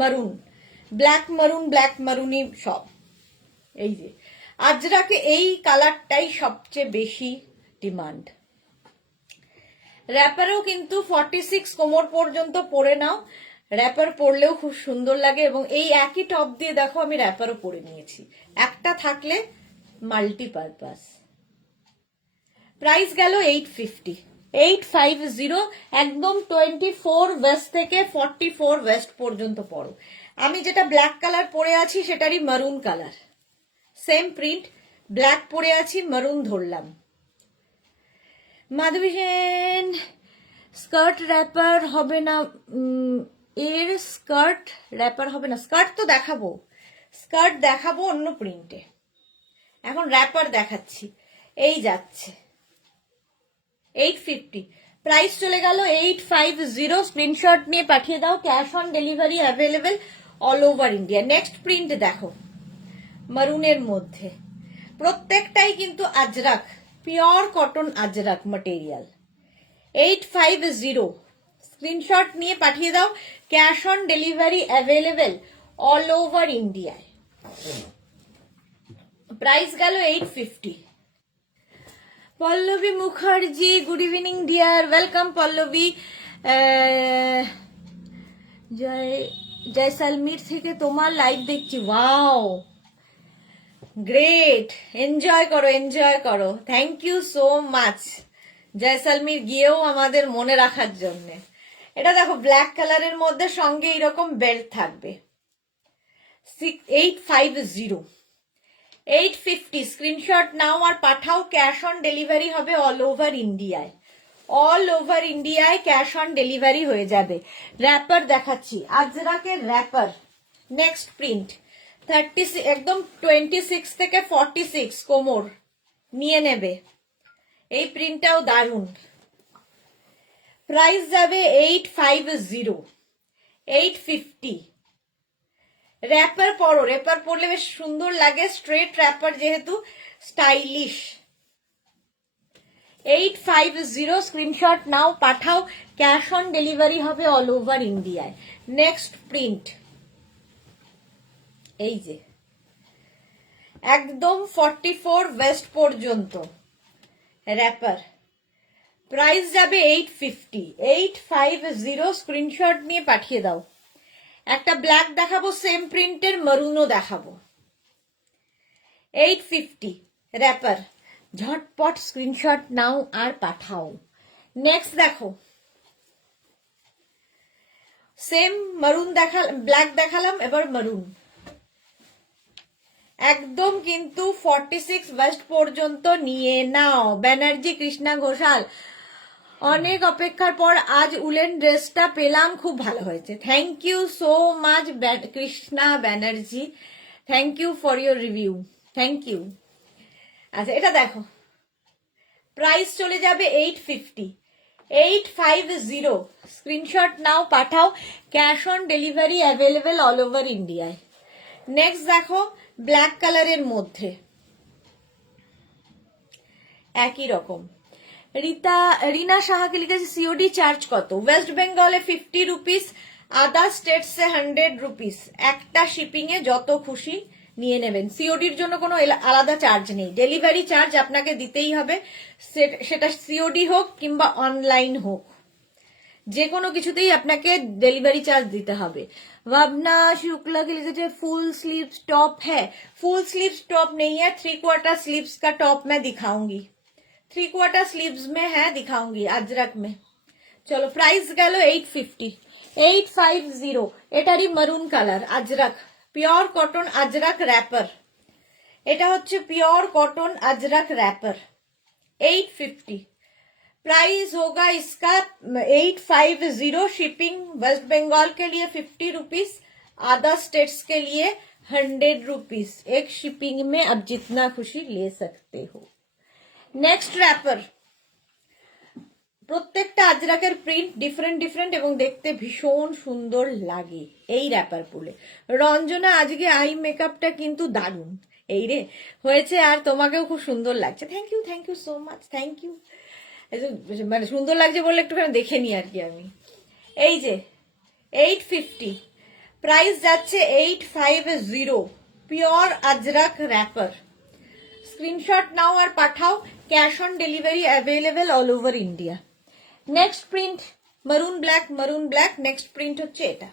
মারুন, ব্ল্যাক মারুন, ব্ল্যাক মারুনই সব। এই যে আজরাকে এই কালারটাই সবচেয়ে বেশি ডিমান্ড। র্যাপারও কিন্তু 46 কোমর পর্যন্ত পরে নাও, র্যাপার পরলেও খুব সুন্দর লাগে। এবং এই একই টপ দিয়ে দেখো আমি র্যাপারও পরে নিয়েছি, একটা থাকলে মাল্টিপারপাস। প্রাইস গেল 850, 850। একদম 24 ওয়েস্ট থেকে 44 ওয়েস্ট পর্যন্ত পরো। আমি যেটা ব্ল্যাক কালার পরে আছি সেটারই মারুন কালার, সেম প্রিন্ট, ব্ল্যাক পরে আছি, মারুন ধরলাম। মাধবী সেন, স্কার্ট র্যাপার হবে না, এর স্কার্ট র্যাপার হবে না, স্কার্ট তো দেখাবো, স্কার্ট দেখাবো অন্য প্রিন্টে, এখন র্যাপার দেখাচ্ছি। এই যাচ্ছে 850, প্রাইস চলে গেল 850। স্ক্রিনশট নিয়ে পাঠিয়ে দাও, cash on delivery available all over India. Next print দেখো, মারুনের মধ্যে, প্রত্যেকটাই কিন্তু Ajrak, pure cotton Ajrak material, 850। Screenshot নিয়ে পাঠিয়ে দাও, cash on delivery available all over ইন্ডিয়ায়। প্রাইস গেল 850। Pallavi Mukherjee, good evening dear, welcome Pallavi. Jaisalmer থেকে তোমার লাইভ দেখছি, ওয়াও গ্রেট, এনজয় করো এনজয় করো, thank you so much Jaisalmer গিয়েও আমাদের মনে রাখার জন্য। এটা দেখো ব্ল্যাক কালারের মধ্যে, সঙ্গে এরকম বেল্ট থাকবে, 850, 850। স্ক্রিনশট নাও আর পাঠাও, ক্যাশ অন ডেলিভারি হবে অল ওভার ইন্ডিয়ায়, অল ওভার ইন্ডিয়ায় ক্যাশ অন ডেলিভারি হয়ে যাবে। র্যাপার দেখাচ্ছি, আজরাকের র্যাপার, নেক্সট প্রিন্ট 36, একদম 26 থেকে 46 কোমর নিয়ে নেবে, এই প্রিন্টটাও দারুন। প্রাইস যাবে 850, 850। র্যাপার পরো, র্যাপার পরলে বেশ সুন্দর লাগে, স্ট্রেট র্যাপার যেহেতু, স্টাইলিশ। 850, স্ক্রিনশট নাও পাঠাও, ক্যাশ অন ডেলিভারি হবে অল ওভার ইন্ডিয়ায়। নেক্সট প্রিন্ট, এই যে একদম 44 ওয়েস্ট পর্যন্ত র্যাপার, প্রাইস যাবে 850, 850। স্ক্রিনশট নিয়ে পাঠিয়ে দাও। একটা ব্ল্যাক দেখাবো, সেম প্রিন্টের মারুনও দেখাবো, 850 র্যাপার, ঝটপট স্ক্রিনশট নাও আর পাঠাও। নেক্সট দেখো, সেম মারুন ব্ল্যাক দেখালাম, এবার মারুন, একদম কিন্তু 46 ওয়েস্ট পর্যন্ত নিয়ে নাও। ব্যানার্জি কৃষ্ণা ঘোষাল, অনেক অপেক্ষার পর আজ উলেন ড্রেসটা পেলাম, খুব ভালো হয়েছে, thank you so much Krishna Banerjee, thank you for your review, thank you. আচ্ছা এটা দেখো, প্রাইস চলে যাবে 850, 850। স্ক্রিনশট নাও পাঠাও, cash on delivery available all over ইন্ডিয়ায়। নেক্সট দেখো ব্ল্যাক কালারের মধ্যে, একই রকম। রিনা সাহাকে লিখেছে সিওডি চার্জ কত? ওয়েস্ট বেঙ্গলে 50 রুপিস, আদার স্টেটসে 100 রুপিস, একটা শিপিং এ যত খুশি নিয়ে নেবেন। সিওডির জন্য কোনো আলাদা চার্জ নেই, ডেলিভারি চার্জ আপনাকে দিতেই হবে, সেটা সিওডি হোক কিংবা অনলাইন হোক, যে কোনো কিছুতেই আপনাকে ডেলিভারি চার্জ দিতে হবে। ভাবনা शुक्ला के लिखे फुल स्लीव्स टॉप है, फुल स्लीव्स टॉप नहीं है, 3/4 स्लीव्स का टॉप मैं दिखाऊंगी, 3/4 स्लीव्स में है, दिखाऊंगी अजरक में। चलो प्राइस गलो 850, 850। एटारी maroon colour Ajrak, pure cotton Ajrak wrapper, এটা হচ্ছে pure cotton Ajrak wrapper 850 price होगा इसका 850 शिपिंग वेस्ट बंगाल के लिए 50 रुपीज अदर स्टेट्स के लिए 100 रुपीज एक शिपिंग में आप जितना खुशी ले सकते हो। नेक्स्ट रैपर প্রত্যেকটা আজরাকের প্রিন্ট ডিফারেন্ট ডিফারেন্ট এবং দেখতে ভীষণ সুন্দর লাগে এই র‍্যাপার পরে। রঞ্জনা আজকে আই মেকআপটা কিন্তু দারুণ এই রে হয়েছে আর তোমাকেও খুব সুন্দর লাগছে। Thank you so much, thank you. মানে সুন্দর লাগছে বললে একটুখানি দেখে নি আর কি আমি। এই যে 850 প্রাইস যাচ্ছে 850 পিওর আজরাক র‍্যাপার। স্ক্রিনশট নাও আর পাঠাও, cash on delivery available all over India. Next print maroon black. Next print হচ্ছে এটা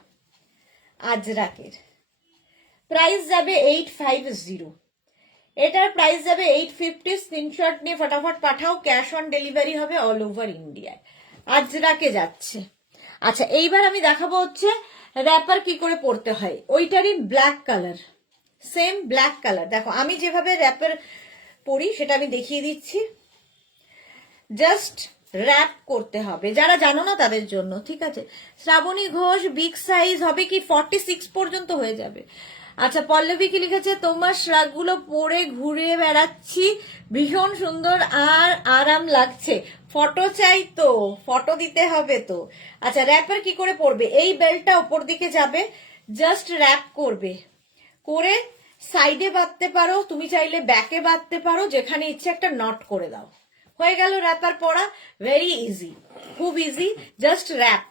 আজরাকের, প্রাইস যাবে 850, এটার প্রাইস যাবে 850। স্ক্রিনশট নিয়ে ফটাফট পাঠাও, ক্যাশ অন ডেলিভারি হবে অল ওভার ইন্ডিয়ায়। আজরাকে যাচ্ছে। আচ্ছা এইবার আমি দেখাবো হচ্ছে র‍্যাপার কি করে পরতে হয়, ওইটারই black colour, same black colour. দেখো আমি যেভাবে র‍্যাপার পরি সেটা আমি দেখিয়ে দিচ্ছি। জাস্ট র‍্যাপ করতে হবে, যারা জানো না তাদের জন্য, ঠিক আছে। শ্রাবণী ঘোষ বিগ সাইজ হবে কি 46 পর্যন্ত হয়ে যাবে। আচ্ছা পল্লবী কি লিখেছে, তোমার শ্রাগগুলো পরে ঘুরে বেড়াচ্ছি, ভীষণ সুন্দর আর আরাম লাগছে। ফটো চাই তো, ফটো দিতে হবে তো। আচ্ছা র‍্যাপার কি করে পরবে, এই বেল্টটা ওপর দিকে যাবে, জাস্ট র‍্যাপ করবে, করে সাইডে বাঁধতে পারো, তুমি চাইলে ব্যাকে বাঁধতে পারো, যেখানে ইচ্ছে একটা নট করে দাও, হয়ে গেল র‍্যাপার পরা। ভেরি ইজি, খুব ইজি, জাস্ট র‍্যাপ।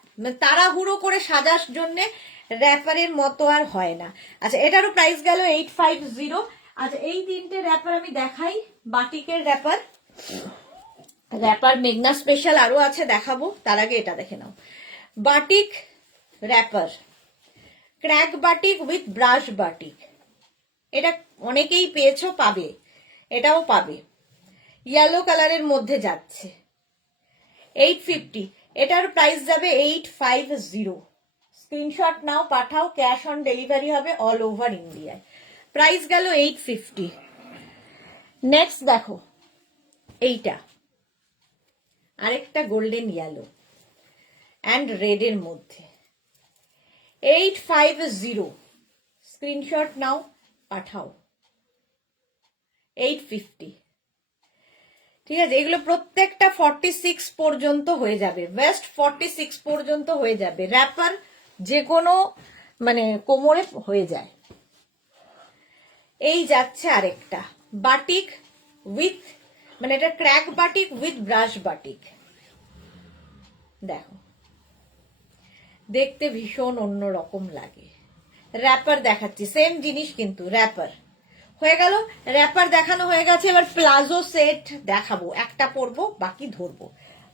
তাড়াহুড়ো করে সাজার জন্য র‍্যাপারের মতো আর হয় না। আচ্ছা এটারও প্রাইস গেল 850। আচ্ছা এই তিনটে র‍্যাপার আমি দেখাই। বাটিকের র‍্যাপার মেঘনা স্পেশাল আরো আছে দেখাবো, তার আগে এটা দেখে নাও। Batik wrapper, crack batik with brush batik, এটা অনেকেই পেয়েছো, পাবে, এটাও পাবে। ইয়েলো কালারের মধ্যে যাচ্ছে 850, এটার প্রাইস যাবে 850। স্ক্রিনশট নাও পাঠাও, ক্যাশ অন ডেলিভারি হবে অল ওভার ইন্ডিয়ায়। প্রাইস গেল 850। নেক্সট দেখো এইটা আরেকটা গোল্ডেন ইয়েলো অ্যান্ড রেড এর মধ্যে 850। স্ক্রিনশট নাও পাঠাও 850, ঠিক আছে। এগুলো প্রত্যেকটা 46 পর্যন্ত হয়ে যাবে, ওয়েস্ট 46 পর্যন্ত হয়ে যাবে। র‍্যাপার যে কোনো মানে কোমরে হয়ে যায়। এই যাচ্ছে আরেকটা বাটিক উইথ, মানে এটা crack batik with brush batik. দেখো দেখতে ভীষণ অন্যরকম লাগে। র‍্যাপার দেখাচ্ছি, সেম জিনিস কিন্তু র‍্যাপার হয়ে গেল। র‍্যাপার দেখানো হয়ে গেছে, এবার প্লাজো সেট দেখাবো। একটা পরবো বাকি ধরবো।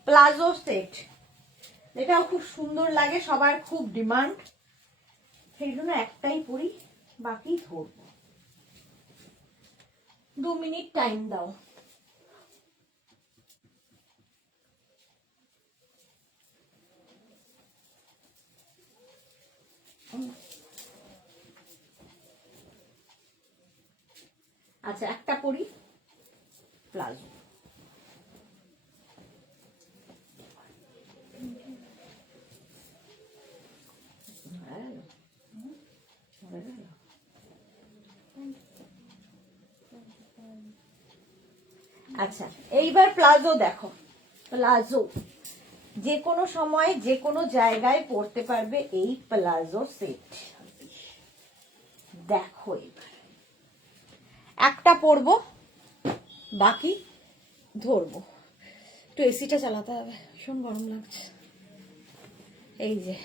প্লাজো সেট, এটাও খুব সুন্দর লাগে, সবার খুব ডিমান্ড, সেই জন্য একটাই পরি, বাকি ধরবো। 2 মিনিট টাইম দাও। আচ্ছা একটা পরি প্লাজো। আচ্ছা এইবার প্লাজো দেখো, প্লাজো যে কোনো সময় যে কোনো জায়গায় পরতে পারবে এই প্লাজো সেট। দেখো এবার একটা পরবো বাকি ধরবো। একটু এসিটা চালাতে হবে, ভীষণ গরম লাগছে। এই যে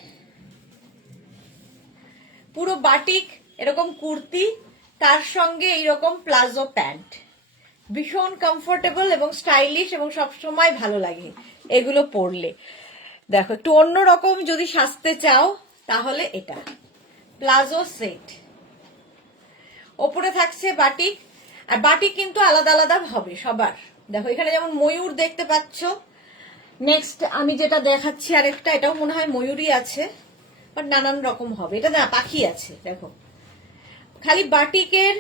পুরো বাটিক এরকম কুর্তি, তার সঙ্গে এইরকম প্লাজো প্যান্ট, ভীষণ কমফোর্টেবল এবং স্টাইলিশ এবং সবসময় ভালো লাগে এগুলো পরলে। দেখো একটু অন্যরকম যদি সাজতে চাও তাহলে এটা প্লাজো সেট। ওপরে থাকছে বাটিক, আর বাটিক কিন্তু আলাদা আলাদা হবে সবার। দেখো এখানে যেমন ময়ূর দেখতে পাচ্ছ। নেক্সট আমি যেটা দেখাচ্ছি আরেকটা, এটাও মনে হয় ময়ূরই আছে, বাট নানান রকম হবে। এটা না পাখি আছে, দেখো খালি বাটিকের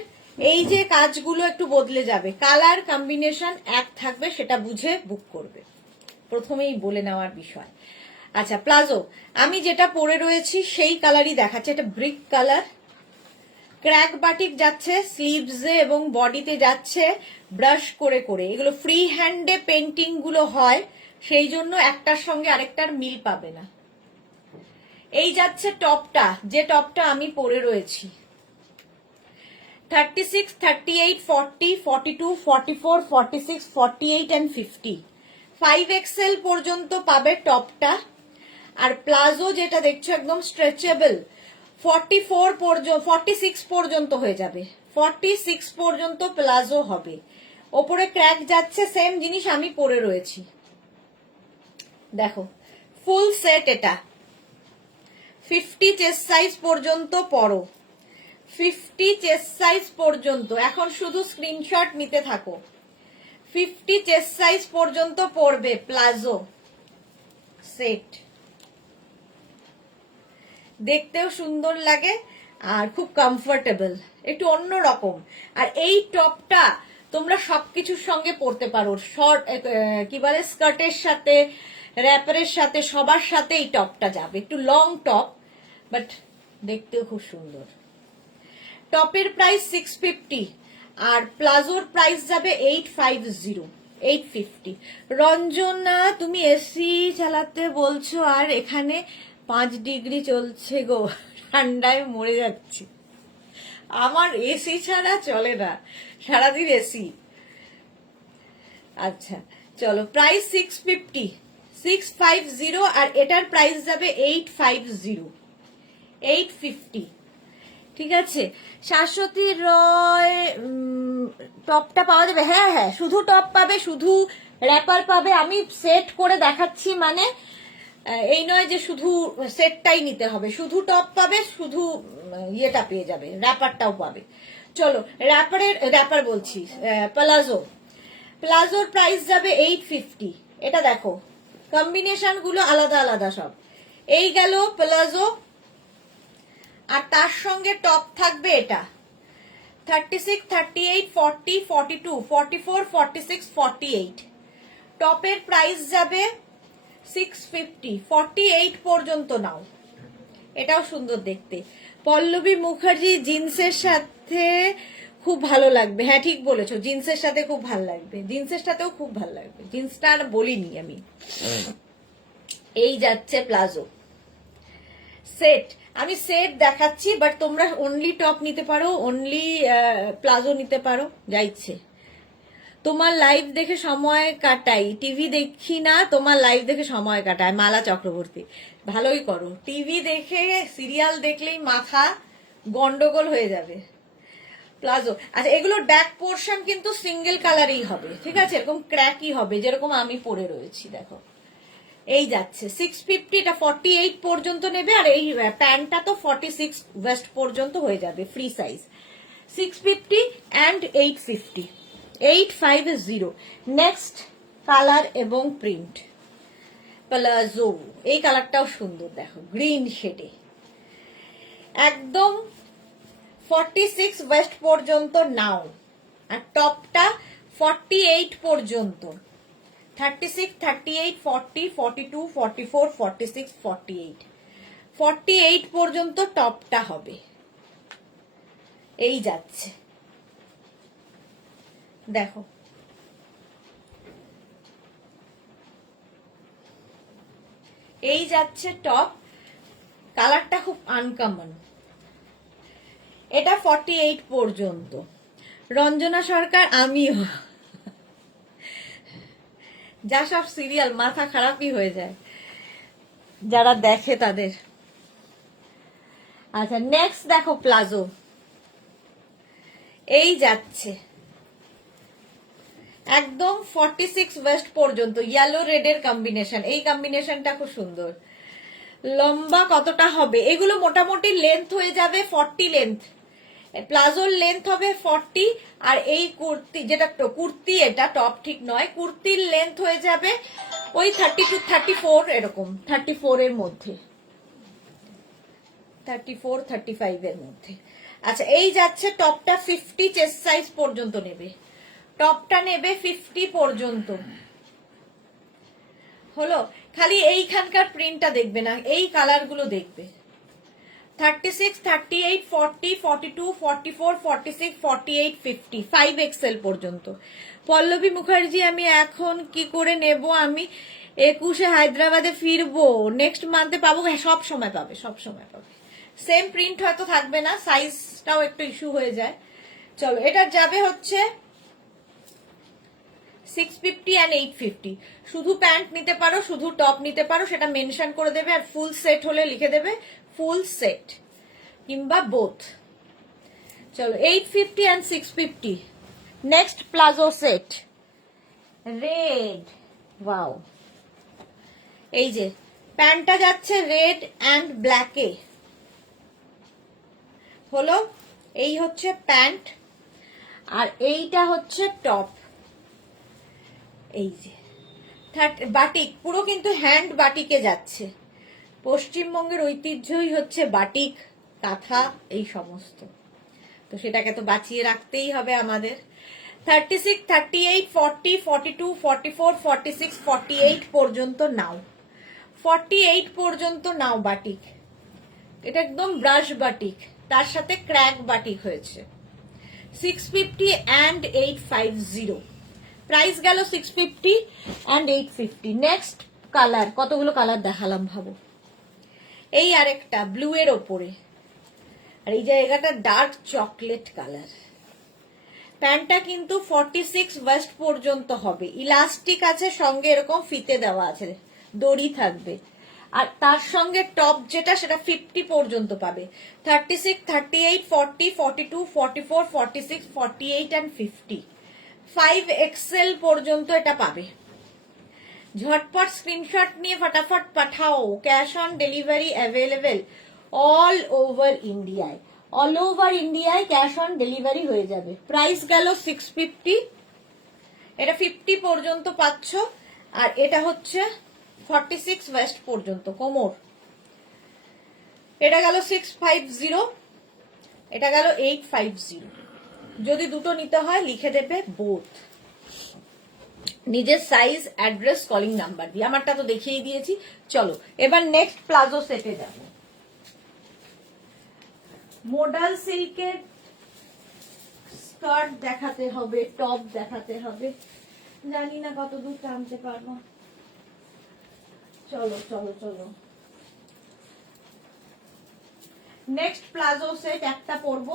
এই যে কাজগুলো একটু বদলে যাবে, কালার কম্বিনেশন এক থাকবে, সেটা বুঝে বুক করবে, প্রথমেই বলে নেওয়ার বিষয়। আচ্ছা, প্লাজো আমি যেটা পরে রয়েছি সেই কালারই দেখাচ্ছে, এটা ব্রিক কালার, ক্র্যাক বাটিক যাচ্ছে স্লিভসে এবং বডিতে যাচ্ছে ব্রাশ করে করে। এগুলো ফ্রি হ্যান্ডে পেন্টিং গুলো হয়, সেই জন্য একটার সঙ্গে আরেকটার মিল পাবে না। এই যাচ্ছে টপটা, যে টপটা আমি পরে রয়েছি, 36, 38, 40, 42, 44, 46, 48 and 50, 5XL পর্যন্ত পাবে টপটা। আর প্লাজো যেটা দেখছো একদম স্ট্রেচেবল, 44 পর্যন্ত, 46 পর্যন্ত হয়ে যাবে, 46 পর্যন্ত প্লাজো হবে। ওপরে ক্র্যাক যাচ্ছে, সেম জিনিস আমি পরে রয়েছি, দেখো ফুল সেট। এটা 50 চেস্ট সাইজ পর্যন্ত পরো, 50 চেস্ট সাইজ পর্যন্ত, এখন শুধু স্ক্রিনশট নিতে থাকো। 50 চেস্ট সাইজ পর্যন্ত পড়বে প্লাজো সেট, দেখতেও সুন্দর লাগে আর খুব কমফোর্টেবল, একটু অন্য রকম। আর এই টপটা তোমরা সবকিছুর সঙ্গে পরতে পারো, শর্ট কি বলে স্কার্টের সাথে, র্যাপারের সাথে, সবার সাথে এই টপটা যাবে। একটু লং টপ, বাট দেখতেও খুব সুন্দর। টপের প্রাইস 650 আর প্লাজোর প্রাইস যাবে 850, 850। রঞ্জনা তুমি এসি চালাতে বলছো আর এখানে 5 ডিগ্রি চলছে গো, ঠান্ডায় মরে যাচ্ছি। আমার এসি ছাড়া চলে না, সারাদিন এসি। আচ্ছা চলো, প্রাইস 650, 650 আর এটার প্রাইস যাবে 850, 850। ঠিক আছে, শাশ্বতী রয় টপটা পাওয়া যাবে? হ্যাঁ হ্যাঁ, শুধু টপ পাবে, শুধু র্যাপার পাবে। আমি সেট করে দেখাচ্ছি, মানে এই নয় যে শুধু সেটটাই নিতে হবে, শুধু টপ পাবে, শুধু ইয়েটা পেয়ে যাবে, র্যাপারটাও পাবে। চলো, র্যাপার বলছি, প্লাজো, প্লাজোর প্রাইস যাবে 850। এটা দেখো কম্বিনেশন গুলো আলাদা আলাদা সব। এই গেল প্লাজো, আর তার সঙ্গে টপ থাকবে এটা 36, 38, 40, 42, 44, 46, 48। টপের প্রাইস যাবে 650, 48 পর্যন্ত নাও। এটাও সুন্দর দেখতে। পল্লবী মুখার্জি জিন্সের সাথে খুব ভালো লাগবে, হ্যাঁ ঠিক বলেছো, জিন্সের সাথে খুব ভালো লাগবে, জিন্সের সাথেও খুব ভালো লাগবে, জিন্সটা আর বলিনি আমি। এই যাচ্ছে প্লাজো সেট, আমি সেট দেখাচ্ছি, বাট তোমরা অনলি টপ নিতে পারো, অনলি প্লাজো নিতে পারো, যা ইচ্ছে। তোমার লাইভ দেখে সময় কাটাই, টিভি দেখি না, তোমার লাইভ দেখে সময় কাটায়, মালা চক্রবর্তী। ভালোই করো, টিভি দেখে সিরিয়াল দেখলেই মাথা গন্ডগোল হয়ে যাবে। প্লাজো, আচ্ছা এগুলোর ব্যাক পোর্শন কিন্তু সিঙ্গেল কালারই হবে, ঠিক আছে, এরকম ক্র্যাকই হবে, যেরকম আমি পরে রয়েছি। দেখো এই যাচ্ছে 650, এটা 48 পর্যন্ত নেবে, আর এই প্যান্টটা তো 46 ওয়েস্ট পর্যন্ত হয়ে যাবে, free size. 650 and 850, 850। Next colour এবং প্রিন্ট প্লাজো, এই কালারটাও সুন্দর, দেখো গ্রিন শেডে, একদম 46 ওয়েস্ট পর্যন্ত নাও, আর টপটা 48 পর্যন্ত, 36, 38, 40, 42, 44, 46, 48, 48 পর্যন্ত টপটা হবে। এই যাচ্ছে, দেখো এই যাচ্ছে টপ, কালারটা খুব আনকমন। এটা 48 পর্যন্ত। রঞ্জনা সরকার, আমিও, যা সব সিরিয়াল, মাথা খারাপই হয়ে যায় যারা দেখে তাদের। আচ্ছা নেক্সট দেখো প্লাজো, এই যাচ্ছে একদম 46 ওয়েস্ট পর্যন্ত, ইয়েলো রেডের কম্বিনেশন, এই কম্বিনেশনটা খুব সুন্দর। লম্বা কতটা হবে? এগুলো মোটামুটি লেন্থ হয়ে যাবে 40 লেন্থ, প্লাজোর লেন্থ হবে 40, আর এই কুর্তি যেটা কুর্তি, এটা টপ ঠিক নয়, কুর্তির লেন্থ হয়ে যাবে ওই 32, 34 এরকম, 34 এর মধ্যে, 34, 35 এর মধ্যে। আচ্ছা, এই যাচ্ছে টপটা 50 চেস্ট সাইজ পর্যন্ত নেবে, টপটা নেবে 50 পর্যন্ত। হলো, খালি এইখানকার প্রিন্টটা দেখবে না, এই কালারগুলো দেখবে। 36, 38, 40, 42, 44, 46, 48, 50, 5XL পর্যন্ত। পল্লবী মুখার্জি, আমি এখন কি করে নেব? আমি 21-এ হায়দ্রাবাদে ফিরবো, নেক্সট মান্থে পাবো? হ্যাঁ, সব সময় পাবে, সব সময় পাবে। সেম প্রিন্ট হয়তো থাকবে না, সাইজটাও একটু ইস্যু হয়ে যায়। চলো, এটা যাবে হচ্ছে 650 and 850। শুধু প্যান্ট নিতে পারো, শুধু টপ নিতে পারো, সেটা মেনশন করে দেবে, আর ফুল সেট হলে লিখে দেবে ফুল সেট কিংবা বোথ। চলো, 850 and 650। Next palazzo set, red. Wow, এই যে প্যান্টটা যাচ্ছে রেড অ্যান্ড ব্ল্যাকে। হলো, এই হচ্ছে প্যান্ট আর এইটা হচ্ছে টপ। এই যে বাটিক, পুরো কিন্তু হ্যান্ড বাটিকে যাচ্ছে। পশ্চিমবঙ্গের ঐতিহ্যই হচ্ছে বাটিক, কাঁথা, এই সমস্ত, তো সেটাকে তো বাঁচিয়ে রাখতেই হবে আমাদের। 36, 38, 40, 42, 44, 46, 48 পর্যন্ত নাও, 48 পর্যন্ত নাও বাটিক। এটা একদম ব্রাশ বাটিক, তার সাথে ক্র্যাক বাটিক হয়েছে। 650 and 850, প্রাইস গেল 650 and 850। নেক্সট কালার, কতগুলো কালার দেখালাম ভাবো। এই আরেকটা ব্লু এর ওপরে, আর এই জায়গাটা ডার্ক চকলেট কালার। প্যান্টটা কিন্তু 46 ওয়েস্ট পর্যন্ত হবে, ইলাস্টিক আছে, সঙ্গে এরকম ফিতে দেওয়া আছে, দড়ি থাকবে। আর তার সঙ্গে টপ যেটা, সেটা 50 পর্যন্ত পাবে। 36, 38, 40, 42, 44, 46, 48 and 50, 5XL পর্যন্ত এটা পাবে। ঝটপট স্ক্রিনশট নিয়ে ফটাফট পাঠাও, cash on delivery available all over ইন্ডিয়ায়। অল ওভার ইন্ডিয়ায় ক্যাশ অন ডেলিভারি হয়ে যাবে। প্রাইস গেল 650, এটা 50 পর্যন্ত পাচ্ছ, আর এটা হচ্ছে 46 ওয়েস্ট পর্যন্ত কোমর। এটা গেল 650, এটা গেল 850। যদি দুটো নিতে হয় লিখে দেবে বোথ, নিজের সাইজ, অ্যাড্রেস, কলিং নাম্বার দিয়ে। আমারটা তো দেখিয়ে দিয়েছি। চলো, এবার নেক্সট প্লাজো সেটে যাব। মোডাল সিল্কের স্কার্ট দেখাতে হবে, টপ দেখাতে হবে, জানি না কত দূর টানতে পারবো। চলো চলো চলো, নেক্সট প্লাজো সেট একটা পরবো,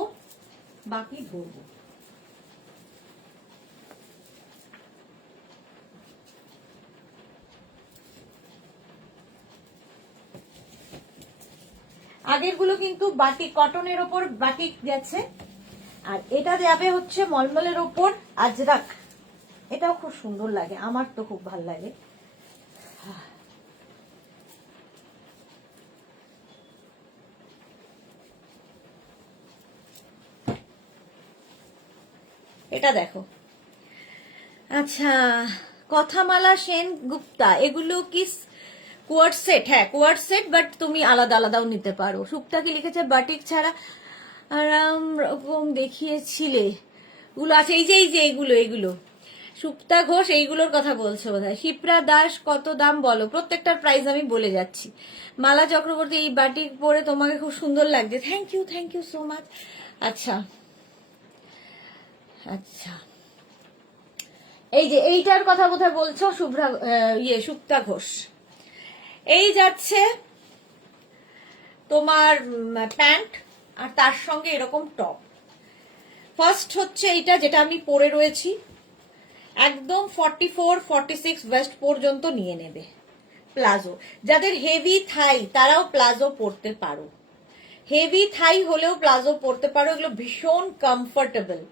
বাকি ঘুরবো। আগের গুলো কিন্তু বাটিক, কটনের ওপর বাটিক গেছে, আর এটা যাবে হচ্ছে মলমলের ওপর আজরাক। এটাও খুব সুন্দর লাগে, আমার তো খুব ভালো লাগে। এটা দেখো। আচ্ছা, কথামালা সেন গুপ্তা, এগুলো কি কোয়ার্ড সেট? হ্যাঁ, কোয়ার্ড সেট, বাট তুমি আলাদা আলাদাও নিতে পারো। সুপ্তা কি লিখেছে বাটিক ছাড়া আরাম রকম দেখিয়েছিলে, এগুলো আছে। এই যে এইগুলো সুপ্তা ঘোষ এইগুলোর কথা বলছো বোধহয়। শিপ্রা দাস, কত দাম বলো? প্রত্যেকটার প্রাইস আমি বলে যাচ্ছি। মালা চক্রবর্তী, এই বাটিক পরে তোমাকে খুব সুন্দর লাগছে। Thank you so much. আচ্ছা আচ্ছা, এই যে এইটার কথা বোধহয় বলছো শুভ্রা, সুপ্তা ঘোষ। এই যাচ্ছে তোমার প্যান্ট, আর তার সঙ্গে এরকম টপ। ফার্স্ট হচ্ছে এইটা, যেটা আমি পরে রয়েছি, একদম 44, 46 ওয়েস্ট পর্যন্ত নিয়ে নেবে। প্লাজো, যাদের হেভি থাই তারাও প্লাজো পরতে পারো, হেভি থাই হলেও প্লাজো পরতে পারো। এগুলো ভীষণ কমফোর্টেবল,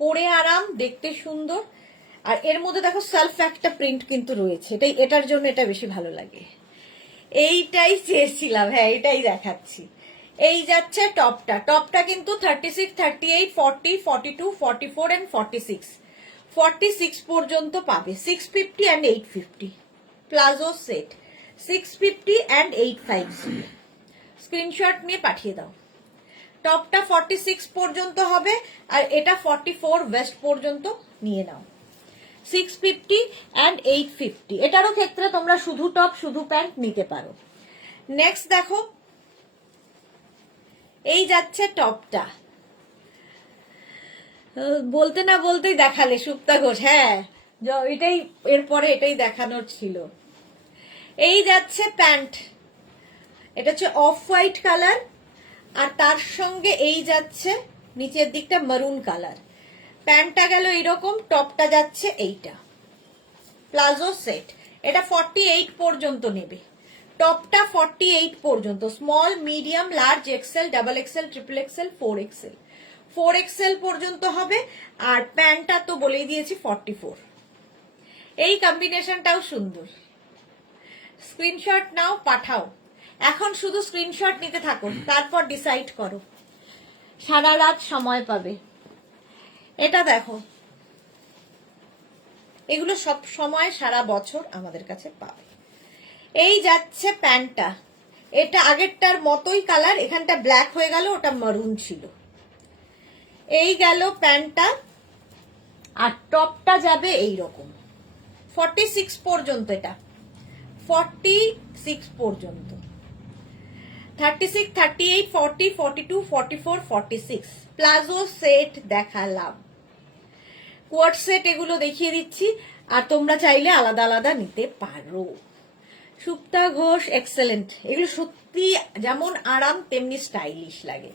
পরে আরাম, দেখতে সুন্দর। আর এর মধ্যে দেখো সেলফ একটা প্রিন্ট কিন্তু রয়েছে, এটার জন্য এটা বেশি ভালো লাগে। এইটাই চেয়েছিলাম, হ্যাঁ এটাই দেখাচ্ছি। এই যাচ্ছে টপটা, টপটা কিন্তু 36, 38, 40, 42, 44 and 46, 46 পর্যন্ত পাবে। 650 and 850 palazzo set, 650 and 850। Screenshot নিয়ে পাঠিয়ে দাও। টপটা 46 পর্যন্ত হবে আর এটা 44 ওয়েস্ট পর্যন্ত নিয়ে নাও। 650 and 850, এটারও ক্ষেত্রে তোমরা শুধু টপ শুধু প্যান্ট নিতে পারো। নেক্সট দেখো, এই যাচ্ছে টপটা, বলতে না বলতেই দেখালে সুপ্তা ঘোষ। হ্যাঁ, এটাই এরপরে এটাই দেখানোর ছিল। এই যাচ্ছে প্যান্ট, এটা হচ্ছে অফ হোয়াইট কালার আর তার সঙ্গে এই যাচ্ছে নিচের দিকটা মারুন কালার। প্যান্টটা গেল এইরকম, টপটা যাচ্ছে এইটা, প্লাজো সেট। এটা 48 পর্যন্ত নেবে, টপটা 48 পর্যন্ত, small medium large XL double XL triple XL 4XL, 4XL পর্যন্ত হবে। আর প্যান্টটা তো বলেই দিয়েছি 44। এই কম্বিনেশনটাও সুন্দর। স্ক্রিনশট নাও, পাঠাও। এখন শুধু স্ক্রিনশট নিতে থাকো, তারপর ডিসাইড করো, সারা রাত সময় পাবে। এটা দেখো, এগুলো সব সময় সারা বছর আমাদের কাছে পাবে। এই যাচ্ছে প্যান্টটা, এটা আগেরটার মতোই কালার, এখানটা ব্ল্যাক হয়ে গেল, ওটা মারুন ছিল। এই গেল প্যান্টটা, আর টপটা যাবে এই রকম 46 পর্যন্ত, এটা 46 পর্যন্ত, 36, 38, 40, 42, 44, 46 প্লাজো সেট দেখালাম। কোয়ার্ট সেট এগুলো দেখিয়ে দিচ্ছি, আর তোমরা চাইলে আলাদা আলাদা নিতে পারো। সুপ্তা ঘোষ এক্সেলেন্ট, এগুলো সত্যি যেমন আরাম তেমনি স্টাইলিশ লাগে,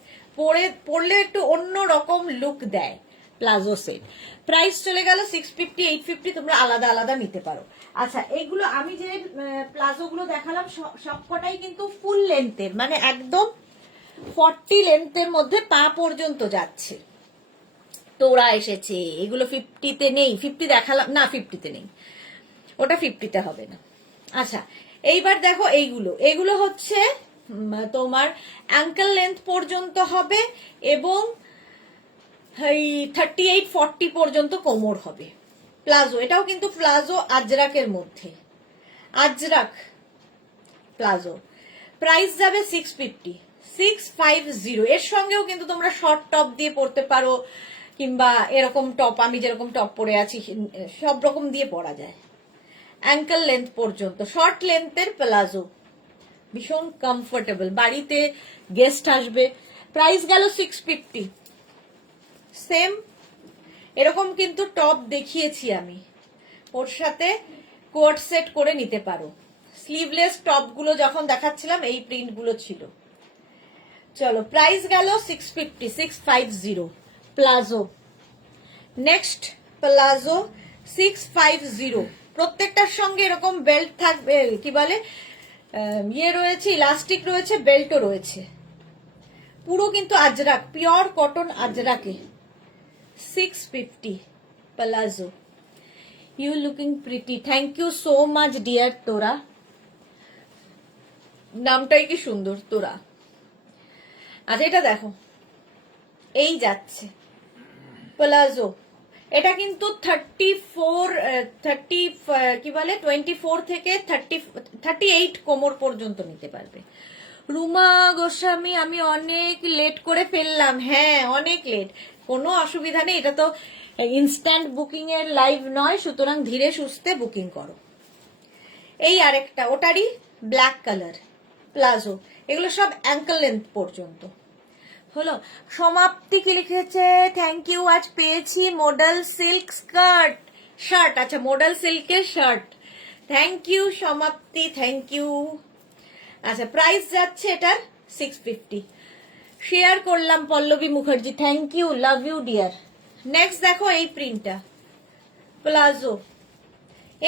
পরলে একটু অন্য রকম লুক দেয় প্লাজো সেট। প্রাইস চলে গেল 650, 850, তোমরা আলাদা আলাদা নিতে পারো। আচ্ছা, এইগুলো আমি যে প্লাজো গুলো দেখালাম সবকটাই কিন্তু ফুল লেন্থের, মানে একদম 40 লেন্থের মধ্যে পা পর্যন্ত যাচ্ছে। তোরা এসেছে, এগুলো 50-তে নেই, 50 দেখালাম না, 50-তে নেই, ওটা 50-তে হবে না। আচ্ছা, এইবার দেখো এগুলো হচ্ছে তোমার অ্যাঙ্কেল লেন্থ পর্যন্ত হবে এবং 38-40 পর্যন্ত কোমর হবে। প্লাজো, এটাও কিন্তু প্লাজো আজরাকের মধ্যে, আজরাক প্লাজো। প্রাইস যাবে 650, 650। এর সঙ্গেও কিন্তু তোমরা শর্ট টপ দিয়ে পরতে পারো, কিংবা এরকম টপ, আমি যেরকম টপ পরে আছি সব রকম দিয়ে পরা যায়। অ্যাঙ্কেল লেন্থ পর্যন্ত, শর্ট লেন্থের প্লাজো, ভীষণ কমফোর্টেবল, বাড়িতে গেস্ট আসবে। প্রাইস গেল 650। সেম এরকম কিন্তু টপ দেখিয়েছি আমি, ওর সাথে কোট সেট করে নিতে পারো। স্লিভলেস টপ গুলো যখন দেখাচ্ছিলাম এই প্রিন্ট গুলো ছিল। চলো, প্রাইস গেল 650, 650 প্লাজো। নেক্সট প্লাজো 650, প্রত্যেকটার সঙ্গে এরকম বেল্ট থাকবে, কি বলে ইয়ে রয়েছে, ইলাস্টিক রয়েছে, বেল্টও রয়েছে, পুরো কিন্তু আজরাক, পিওর কটন আজরাকে। 650 palazzo. You looking pretty, thank you so much dear তোরা, নামটাই কি সুন্দর তোরা। আচ্ছা, এটা দেখো, এই যাচ্ছে প্লাজো, এটা কিন্তু 24 থেকে 38 কোমর পর্যন্ত নিতে পারবে। রুমা গোস্বামী, আমি অনেক লেট করে ফেললাম। হ্যাঁ, অনেক লেট, কোনো অসুবিধা নেই, এটা তো ইনস্ট্যান্ট বুকিং এর লাইভ নয়, সুতরাং ধীরে সুস্থে বুকিং করো। এই আরেকটা, ওটারই ব্ল্যাক কালার প্লাজো, এগুলো সব অ্যাঙ্কেল লেন্থ পর্যন্ত হলো। সমাপ্তি কি লিখেছে, থ্যাংক ইউ, আজ পেয়েছি মডেল সিল্ক শার্ট। আচ্ছা, মডেল সিল্কের shirt, thank you Samapti, thank you. আচ্ছা, প্রাইস যাচ্ছে এটার 650। শেয়ার করলাম Pallavi Mukherjee, thank you, love you dear. Next দেখো এই প্রিন্টটা প্লাজো,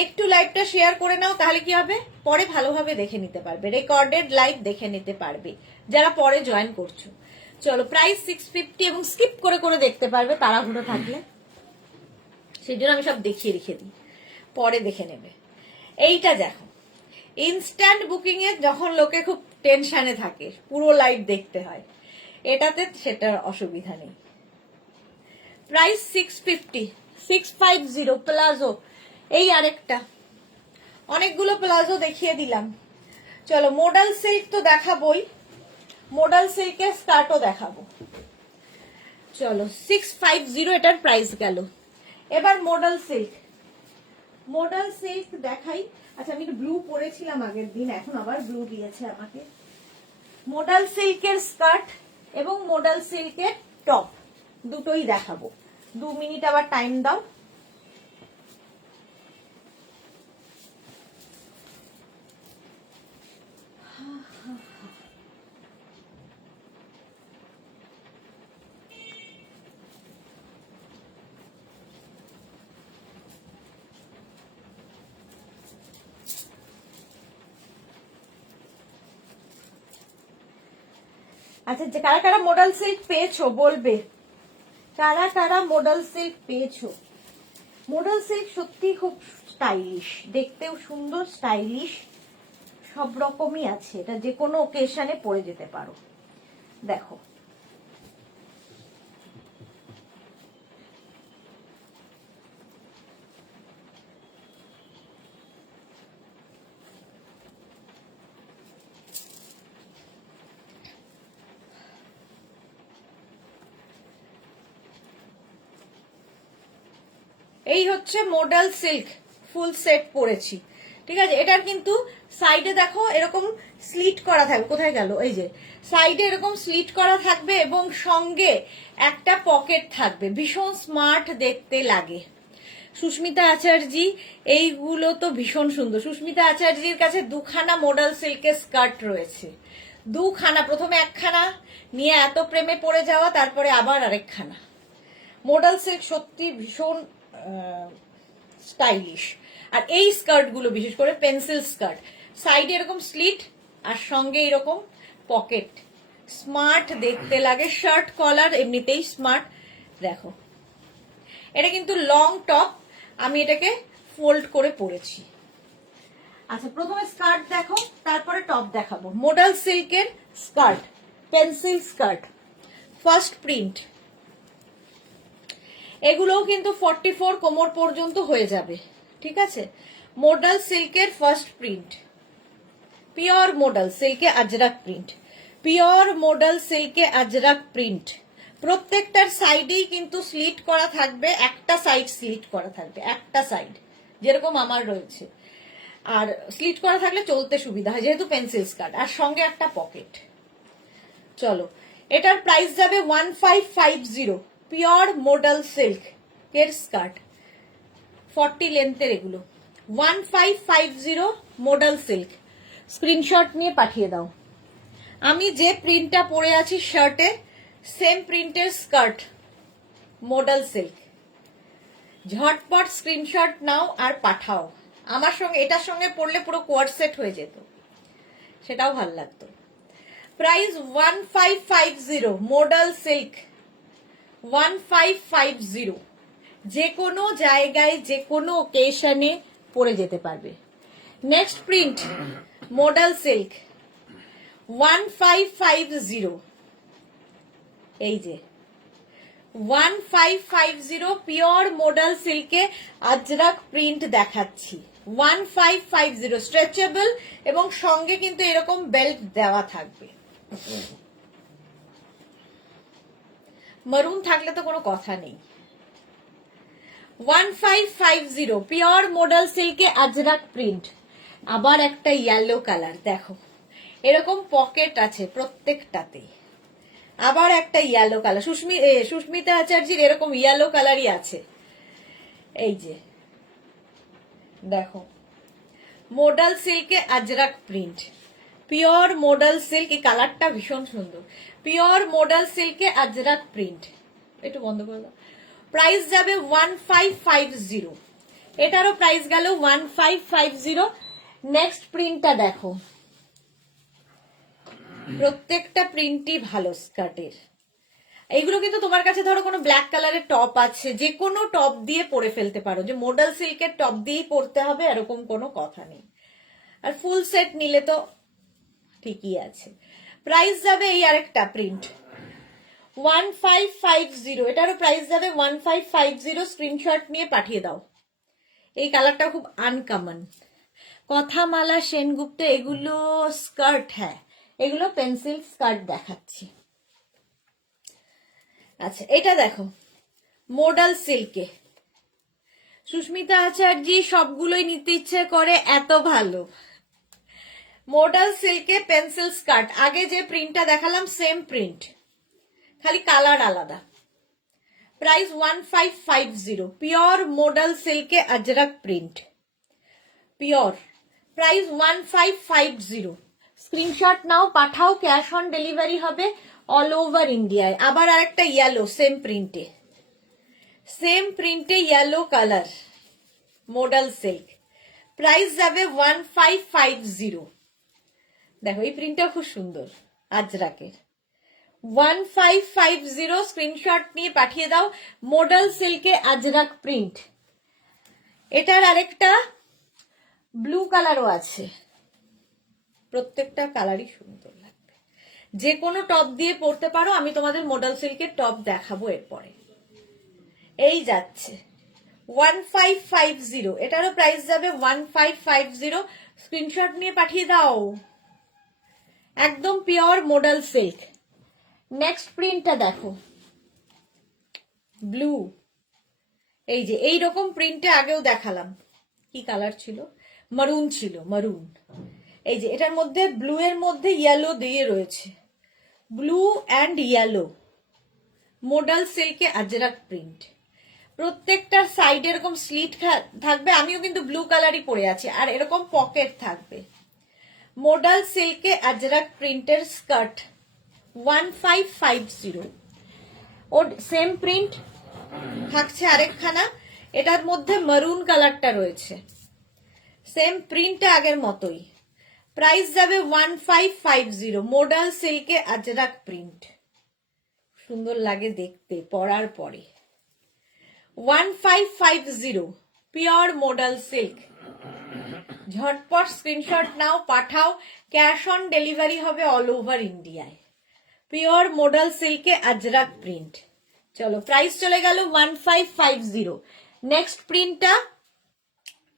একটু লাইভটা শেয়ার করে নাও, তাহলে কি হবে, পরে ভালোভাবে দেখে নিতে পারবে, রেকর্ডেড লাইভ দেখে নিতে পারবে যারা পরে জয়েন করছো। চলো, প্রাইস 650 এবং স্কিপ করে করে দেখতে পারবে তাড়াহুড়ো থাকলে, সেই জন্য আমি সব দেখিয়ে রেখে দিই, পরে দেখে নেবে। এইটা দেখো, ইনস্ট্যান্ট বুকিং এ যখন লোকে খুব টেনশনে থাকে, পুরো লাইভ দেখতে হয়, এটাতে সেটার অসুবিধা নেই। Price 650, 650 palazzo. এই আরেকটা, অনেকগুলো প্লাজো দেখিয়ে দিলাম। চলো, মডেল সিল্ক তো দেখাবই, মডাল সিল্কের স্কার্টও দেখাবো। চলো 650 এটার প্রাইস গেল। এবার মডাল সিল্ক দেখাই। আচ্ছা আমি ব্লু পরেছিলাম আগের দিন, এখন আবার ব্লু দিয়েছে আমাকে। মডাল সিল্কের স্কার্ট এবং মডাল সিল্কের টপ দুটোই দেখাবো। 2 মিনিট আবার টাইম দাও। আচ্ছা যে কারা কারা মডাল সিল্ক পেয়েছো বলবে, কারা কারা মডাল সিল্ক পেয়েছো। মডাল সিল্ক সত্যি খুব স্টাইলিশ, দেখতেও সুন্দর, স্টাইলিশ, সব রকমই আছে। এটা যে কোনো ওকেশনে পরে যেতে পারো। দেখো এই হচ্ছে মডাল সিল্ক ফুল সেট পরেছি, ঠিক আছে। এটার কিন্তু সাইডে দেখো এরকম স্লিট করা থাকবে, কোথায় গেল, এই যে সাইডে এরকম স্লিট করা থাকবে এবং সঙ্গে একটা পকেট থাকবে, ভীষণ স্মার্ট দেখতে লাগে। সুস্মিতা আচার্যি, এইগুলো তো ভীষণ সুন্দর। সুস্মিতা আচার্যির কাছে 2খানা মডাল সিল্কের স্কার্ট রয়েছে, 2খানা, প্রথমে 1খানা নিয়ে এত প্রেমে পড়ে যাওয়া, তারপরে আবার আরেকখানা। মডাল সিল্ক সত্যি ভীষণ স্টাইলিশ। আর এই স্কার্ট গুলো বিশেষ করে পেন্সিল স্কার্ট, সাইডে এরকম স্লিট আর সঙ্গে এরকম পকেট, স্মার্ট দেখতে লাগে। শার্ট কলার এমনিতেই স্মার্ট। দেখো এটা কিন্তু লং টপ, আমি এটাকে ফোল্ড করে পরেছি। আচ্ছা প্রথমে স্কার্ট দেখো, তারপরে টপ দেখাবো। মডাল সিল্কের skirt, pencil skirt, first print. এগুলোও কিন্তু 44 কোমর পর্যন্ত হয়ে যাবে, ঠিক আছে। মডাল সিল্কের ফার্স্ট প্রিন্ট, পিওর মডাল সিল্কে আজরাক প্রিন্ট, পিওর মডাল সিল্কে আজরাক প্রিন্ট। প্রত্যেকটার সাইডেই কিন্তু স্লিট করা থাকবে, একটা সাইড স্লিট করা থাকবে, একটা সাইড যেরকম আমার রয়েছে। আর স্লিট করা থাকলে চলতে সুবিধা হয়, যেহেতু পেন্সিল স্কার্ট, আর সঙ্গে একটা পকেট। চলো এটার প্রাইস যাবে 1550, পিওর মডাল সিল্ক এর স্কার্ট, 40 লেন্থের এগুলো। 1550 মডাল সিল্ক। স্ক্রিনশট নিয়ে পাঠিয়ে দাও। আমি যে প্রিন্টটা পরে আছি শার্টে, সেম প্রিন্টের স্কার্ট, মডাল সিল্ক। ঝটপট স্ক্রিনশট নাও আর পাঠাও। আমার সঙ্গে এটার সঙ্গে পরলে পুরো কোয়ার্ড সেট হয়ে যেত, সেটাও ভালো লাগতো। Price 1550 modal silk, 1550। যে কোনো জায়গায় যে কোনো ওকেশনে পরে যেতে পারবে। নেক্সট প্রিন্ট মডাল সিল্ক 1550, এই যে 1550 পিওর মডাল সিল্কে আজরাক প্রিন্ট দেখাচ্ছি। 1550 স্ট্রেচেবল এবং সঙ্গে কিন্তু এরকম বেল্ট দেওয়া থাকবে। মারুন থাকলে তো কোনো কথা নেই। 1550 পিওর মডাল সিল্কে আজরাক প্রিন্ট। আবার একটা ইয়েলো কালার, দেখো এরকম পকেট আছে প্রত্যেকটাতে। আবার একটা ইয়েলো কালার, সুস্মিতা আচার্যির এরকম ইয়েলো কালারই আছে। এই যে দেখো মডাল সিল্কে Ajrak print, pure modal silk. এই কালারটা ভীষণ সুন্দর, পিওর মডাল সিল্কে আজরাক প্রিন্ট। একটু বন্ধ করে দাও। প্রাইস যাবে 1550, এটারও প্রাইস গেল 1550। নেক্সট প্রিন্টটা দেখো, প্রত্যেকটা প্রিন্টই ভালো স্কার্টের। এইগুলো কিন্তু তোমার কাছে ধরো কোনো ব্ল্যাক কালারের টপ আছে, যে কোনো টপ দিয়ে পরে ফেলতে পারো, যে মডাল সিল্কের টপ দিয়েই পরতে হবে এরকম কোনো কথা নেই। আর ফুল সেট নিলে তো ঠিকই আছে। প্রাইস যাবে এই আরেকটা প্রিন্ট 1550, এটারও প্রাইস যাবে 1550। স্ক্রিনশট নিয়ে পাঠিয়ে দাও। এই কালারটা খুব আনকমন। কথামালা সেনগুপ্ত, এগুলো স্কার্ট, হ্যাঁ এগুলো পেন্সিল স্কার্ট দেখাচ্ছি। আচ্ছা এটা দেখো মোডাল সিল্কে, সুস্মিতা আচার্যি সবগুলোই নিতে ইচ্ছে করে, এত ভালো। মোডাল সিল্কে পেন্সিল স্কার্ট, আগে যে প্রিন্টটা দেখালাম সেম প্রিন্ট, খালি কালার আলাদা। প্রাইস 1550, পিওর মোডাল সিল্কে Ajrak print, pure. Price 1550। Screenshot নাও, পাঠাও, ক্যাশ অন ডেলিভারি হবে অল ওভার ইন্ডিয়ায়। আবার আরেকটা ইয়েলো সেম প্রিন্টে, সেম প্রিন্টে yellow colour modal silk, price যাবে 1550। দেখো এই প্রিন্টটা খুব সুন্দর আজরাকের, 1550। স্ক্রিনশট নিয়ে পাঠিয়ে দাও। মোডাল সিল্কে আজরাক প্রিন্ট। এটার আরেকটা ব্লু কালারও আছে, প্রত্যেকটা কালারই সুন্দর লাগবে, যে কোনো টপ দিয়ে পরতে পারো। আমি তোমাদের মোডাল সিল্কের টপ দেখাবো এরপরে। এই যাচ্ছে 1550, এটারও প্রাইস যাবে 1550। স্ক্রিনশট নিয়ে পাঠিয়ে দাও, একদম পিওর মোডাল সিল্ক। নেক্সট প্রিন্টটা দেখো, ব্লু। এই যে এইরকম প্রিন্টে আগেও দেখালাম, কি কালার ছিল, মারুন ছিল, মারুন। এই যে এটার মধ্যে ব্লু এর মধ্যে ইয়েলো দিয়ে রয়েছে, ব্লু অ্যান্ড ইয়েলো, মোডাল সিল্কে আজরাক প্রিন্ট। প্রত্যেকটা সাইড এরকম স্লিট থাকবে, আমিও কিন্তু ব্লু কালারই পরে আছি, আর এরকম পকেট থাকবে। মোডাল সিল্কে আজরাক প্রিন্টের স্কার্ট 1550। ওর সেম প্রিন্ট থাকছে আরেকখানা, এটার মধ্যে মারুন কালারটা রয়েছে, সেম প্রিন্টটা আগের মতোই। প্রাইস যাবে 1550, মোডাল সিল্কে আজরাক প্রিন্ট, সুন্দর লাগে দেখতে পরার পরে। 1550, পিওর মোডাল সিল্ক। ঝটপট স্ক্রিনশট নাও, পাঠাও, ক্যাশ অন ডেলিভারি হবে অল ওভার ইন্ডিয়ায়। পিওর মোডাল সিল্কে আজরাক প্রিন্ট। চলো প্রাইস চলে গেল 1550। নেক্সট প্রিন্টটা,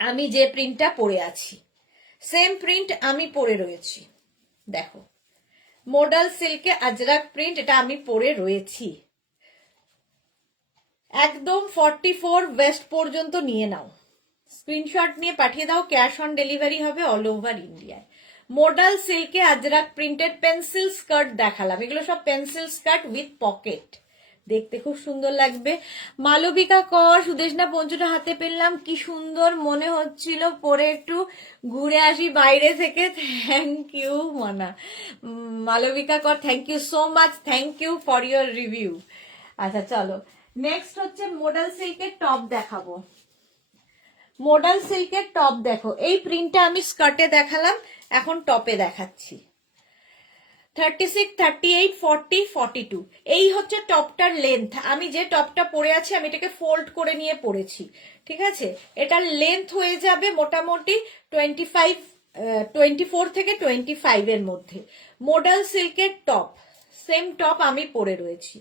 আমি যে প্রিন্টটা পরে আছি সেম প্রিন্ট আমি পরে রয়েছি, দেখো মোডাল সিল্কে আজরাক প্রিন্ট, এটা আমি পরে রয়েছি। একদম 44 ওয়েস্ট পর্যন্ত নিয়ে নাও, স্ক্রিনশট নিয়ে পাঠিয়ে দাও, ক্যাশ অন ডেলিভারি হবে অল ওভার ইন্ডিয়ায়। মোডাল সিল্কে আজরাক প্রিন্টেড পেন্সিল স্কার্ট দেখালাম, এগুলো সব পেন্সিল স্কার্ট উইথ পকেট, দেখতে খুব সুন্দর লাগবে। মালবিকা কর, সুদেশনা পঞ্চুটা হাতে পেলাম, কি সুন্দর মনে হচ্ছিল, পরে একটু ঘুরে আসি বাইরে থেকে। Thank you Mona, Malabika Kar, thank you so much, thank you for your review. আচ্ছা চলো নেক্সট হচ্ছে মোডাল সিল্কের টপ দেখাবো। মোডাল সিল্কের টপ দেখো, এই প্রিন্টটা আমি স্কার্টে দেখালাম, এখন টপে দেখাচ্ছি। 36, 38, 40, 42, এই হচ্ছে টপটার লেন্থ। আমি যে টপটা পরে আছি আমি এটাকে ফোল্ড করে নিয়ে পরেছি, ঠিক আছে। এটার লেন্থ হয়ে যাবে মোটামুটি 24 থেকে 25 এর মধ্যে। মোডাল সিল্কের টপ, সেম টপ আমি পরে রয়েছি।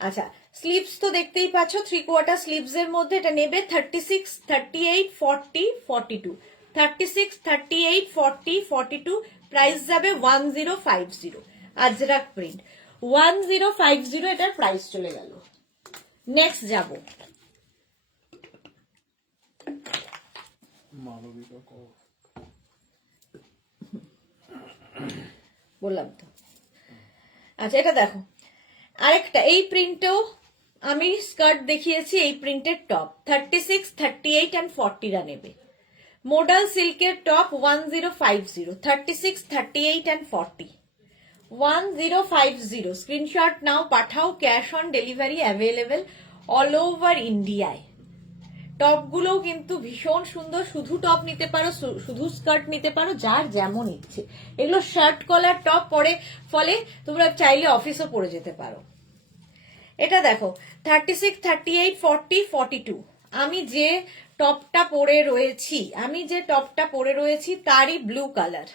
আচ্ছা স্লিভস তো দেখতেই পাচ্ছ, 3/4 স্লিভস এর মধ্যে এটা নেবে 36, 38, 40, 42, 36, 38, 40, 42। প্রাইস যাবে 1050, আজরাক প্রিন্ট 1050, এটার প্রাইস চলে গেল। নেক্সট যাব বললাম তো। আচ্ছা এটা দেখো আরেকটা, এই প্রিন্টেও আমি স্কার্ট দেখিয়েছি, এই প্রিন্টের টপ 36, 38 and 40 রা নেবে। মোডাল সিল্কের টপ 1050, 36, 38 and 40, 1050। স্ক্রিনশট নাও, পাঠাও, cash on delivery available all over ইন্ডিয়ায়। টপগুলো কিন্তু ভীষণ সুন্দর, শুধু টপ নিতে পারো, শুধু স্কার্ট নিতে পারো, যার যেমন ইচ্ছে। এগুলো শার্ট কলার টপ পরে, ফলে তোমরা চাইলে অফিসও পরে যেতে পারো। এটা দেখো 36, 38, 40, 42, আমি যে টপটা পরে রয়েছি তারই ব্লু কালার।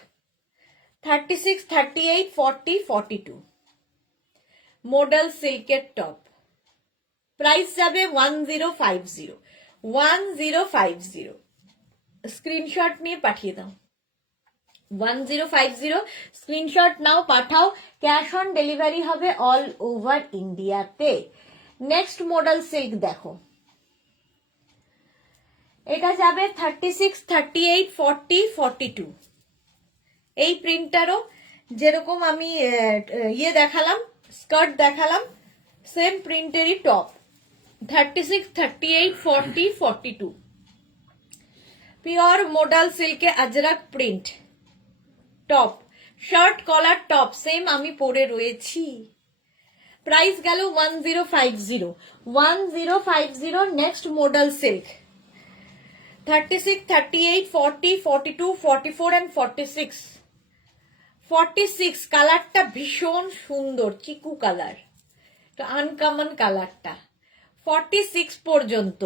36, 38, 40, 42, মোডাল সিল্কের টপ, প্রাইস যাবে 1050, 1050। স্ক্রিনশট নিয়ে পাঠিয়ে দাও। 1050 স্ক্রিনশট নাও, পাঠাও। ক্যাশ অন ডেলিভারি হবে অল ওভার ইন্ডিয়াতে। নেক্সট মডেল সিল্ক দেখো, এটা যাবে 36, 38, 40, 42। এই প্রিন্টারও যেরকম আমি ইয়ে দেখালাম, স্কার্ট দেখালাম, সেম প্রিন্টেরই টপ 36, 38, 40, 42। পিওর মোডাল সিল্কে Ajrak print top, shirt collar top, same আমি পরে রয়েছি। প্রাইস গেল 1050, 1050। Next modal silk 36, 38, 40, 42, 44 and 46। 46 কালারটা ভীষণ সুন্দর, চিকু কালার, তো আনকমন কালারটা। 46 পর্যন্ত।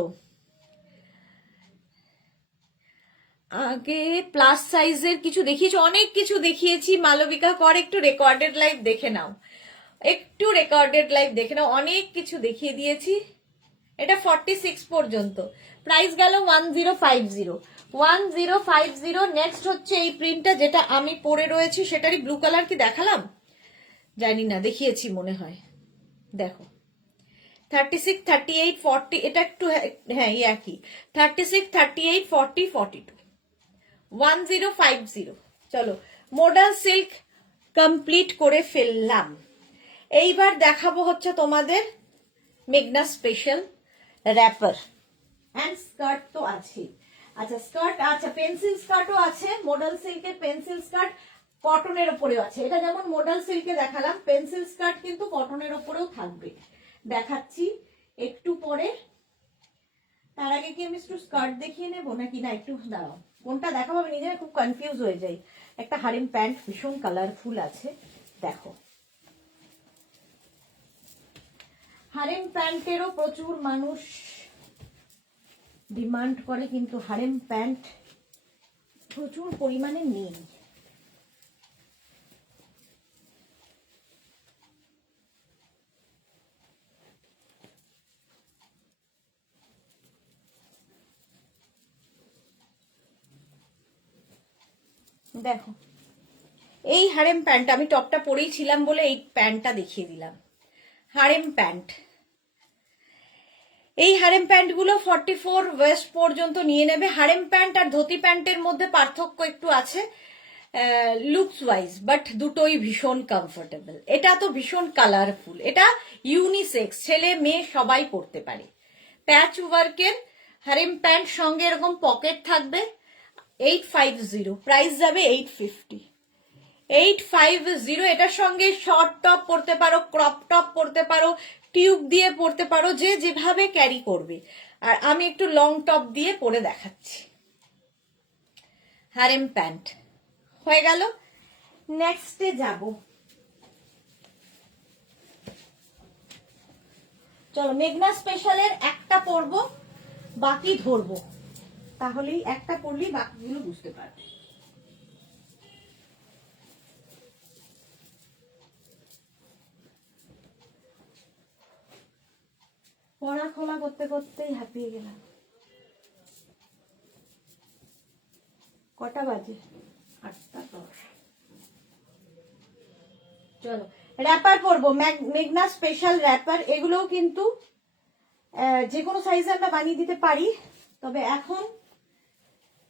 আগে প্লাস সাইজের কিছু দেখিয়েছি, অনেক কিছু দেখিয়েছি। মালবিকা কর একটু রেকর্ডেড লাইভ দেখে নাও, একটু রেকর্ডেড লাইভ দেখে নাও, অনেক কিছু দেখিয়ে দিয়েছি। এটা 46 পর্যন্ত। প্রাইস গেল 1050, 1050। নেক্সট হচ্ছে এই প্রিন্টটা, যেটা আমি পরে রয়েছি সেটারই ব্লু কালার কি দেখালাম জানি না, দেখিয়েছি মনে হয়। দেখো 36, 38, 40, এটা একটু হ্যাঁ একই। 36, 38, 40, 42, 1050। চলো মোডাল সিল্ক কমপ্লিট করে ফেললাম। এইবার দেখাবো হচ্ছে তোমাদের মেঘনা স্পেশাল র্যাপার অ্যান্ড স্কার্ট তো আছে। আচ্ছা স্কার্ট, আচ্ছা পেন্সিল স্কার্টও আছে। মোডাল সিল্কের পেন্সিল স্কার্ট কটনের ওপরেও আছে। এটা যেমন মোডাল সিল্কে দেখালাম, পেন্সিল স্কার্ট কিন্তু কটনের ওপরেও থাকবে, দেখাচ্ছি একটু পরে। তার আগে কি আমি একটু স্কার্ট দেখিয়ে নেবো নাকি না, একটু দাঁড়াও, কোনটা দেখাবো আমি নিজে খুব কনফিউজ হয়ে যাই। একটা হারিম প্যান্ট ভীষণ কালারফুল আছে, দেখো হারেম প্যান্টেরও প্রচুর মানুষ ডিমান্ড করে, কিন্তু হারেম প্যান্ট প্রচুর পরিমাণে নেই। দেখো এই হারেম প্যান্ট, আমি টপটা পরেই ছিলাম বলে এই প্যান্টটা দেখিয়ে দিলাম। হারেম প্যান্ট, এই হারেম প্যান্টগুলো 44 ওয়েস্ট পর্যন্ত নিয়ে নেবে। হারেম প্যান্ট আর ধুতি প্যান্টের মধ্যে পার্থক্য একটু আছে লুকস ওয়াইজ, বাট দুটোই ভীষণ কমফোর্টেবল। এটা তো ভীষণ কালারফুল, এটা ইউনিসেক্স, ছেলে মেয়ে সবাই পরতে পারে। প্যাচ ওয়ার্কের হারেম প্যান্ট, সঙ্গে এরকম পকেট থাকবে। 850, প্রাইস যাবে 850, 850। এটার সঙ্গে শর্ট টপ পরতে পারো, ক্রপ টপ পরতে পারো, টিউব দিয়ে পরতে পারো, যে যেভাবে ক্যারি করবে। আর আমি একটু লং টপ দিয়ে পরে দেখাচ্ছি। হারেম প্যান্ট হয়ে গেল। নেক্সটে যাব, চলো মেঘনা স্পেশালের একটা পরবো, বাকি ধরবো, তাহলেই একটা পরলেই বাকিগুলো বুঝতে পারবে। পড়া খোলা করতে করতেই হাঁপিয়ে গেলাম। কটা বাজে? 8:10। চলো র্যাপার পরবো, মেঘনা স্পেশাল র্যাপার। এগুলোও কিন্তু যে কোনো সাইজে আমরা বানিয়ে দিতে পারি, তবে এখন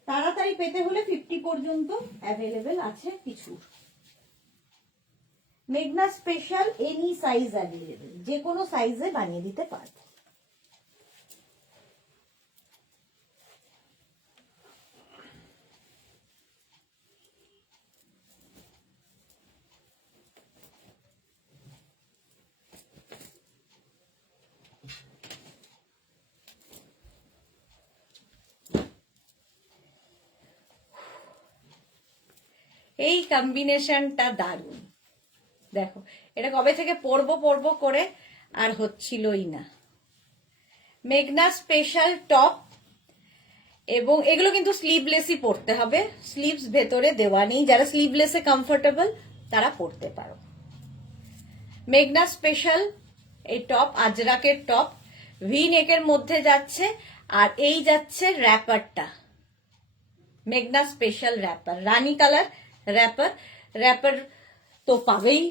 তাড়াতাড়ি পেতে হলে 50 পর্যন্ত অ্যাভেলেবেল আছে কিছু। মেঘনা স্পেশাল এনি সাইজ অ্যাভেলেবেল, যে কোনো সাইজে বানিয়ে দিতে পারবো। এই কম্বিনেশনটা দারুণ। দেখো এটা কবে থেকে পরবো পরবো করে আর হচ্ছিলই না। মেঘনা স্পেশাল টপ, এবং এগুলো কিন্তু স্লিভলেসই পরতে হবে, স্লিভস ভেতরে দেওয়া নেই। যারা স্লিভলেসে কমফোর্টেবল তারা পরতে পারো। মেঘনা স্পেশাল এই টপ, আজরাকের টপ, ভি নেকের মধ্যে যাচ্ছে, আর এই যাচ্ছে র্যাপারটা, মেঘনা স্পেশাল র্যাপার, রানী কালার র্যাপার, র্যাপার তো পাবেই।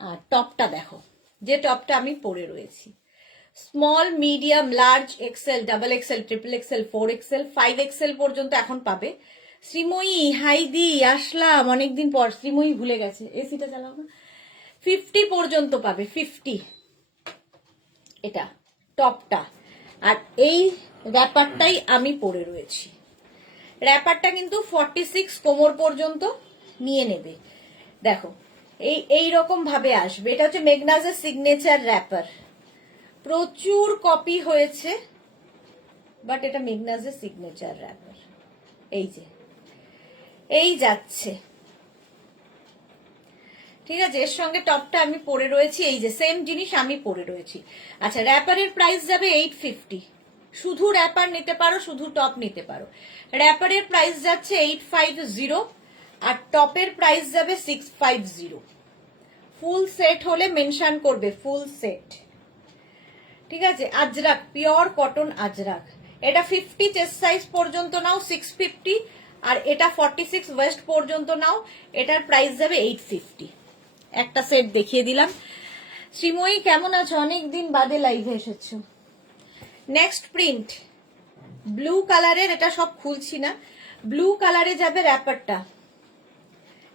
আর টপটা দেখো, যে টপটা আমি পরে রয়েছি, small, medium, large, XL, double XL, triple XL, 4XL, 5XL পর্যন্ত এখন পাবে। শ্রীময়ী, হাইদি, আসলাম অনেকদিন পর। শ্রীময়ী ভুলে গেছে, এসিটা চালাও না। 50 পর্যন্ত পাবে, 50। এটা টপটা। আর এই র্যাপারটাই আমি পরে রয়েছি। র্যাপারটা কিন্তু 46 কোমর পর্যন্ত নিয়ে নেবে। দেখো এই রকম ভাবে আসবে। এটা হচ্ছে মেগনাজের সিগনেচার র্যাপার, প্রচুর কপি হয়েছে, বাট এটা মেগনাজের সিগনেচার র্যাপার। এই যে এই যাচ্ছে, ঠিক আছে। এর সঙ্গে টপটা আমি পরে রয়েছি, এই যে সেম জিনিস আমি পরে রয়েছি। আচ্ছা, র্যাপারের প্রাইস যাবে 850। শুধু র্যাপার নিতে পারো, শুধু টপ নিতে পারো। র্যাপারের প্রাইস যাচ্ছে 850 আর টপের প্রাইস যাবে 650। ফুল সেট হলে মেনশন করবে, ফুল সেট, ঠিক আছে। Ajrak, pure cotton Ajrak. এটা 50 চেস্ট সাইজ পর্যন্ত নাও 650, আর এটা 46 ওয়েস্ট পর্যন্ত নাও, এটার প্রাইস যাবে 850। একটা সেট দেখিয়ে দিলাম। শ্রীময়ী কেমন আছো? অনেকদিন বাদে লাইভে এসেছো। নেক্সট প্রিন্ট ব্লু কালারের, এটা সব খুলছি না। ব্লু কালারে যাবে র্যাপারটা,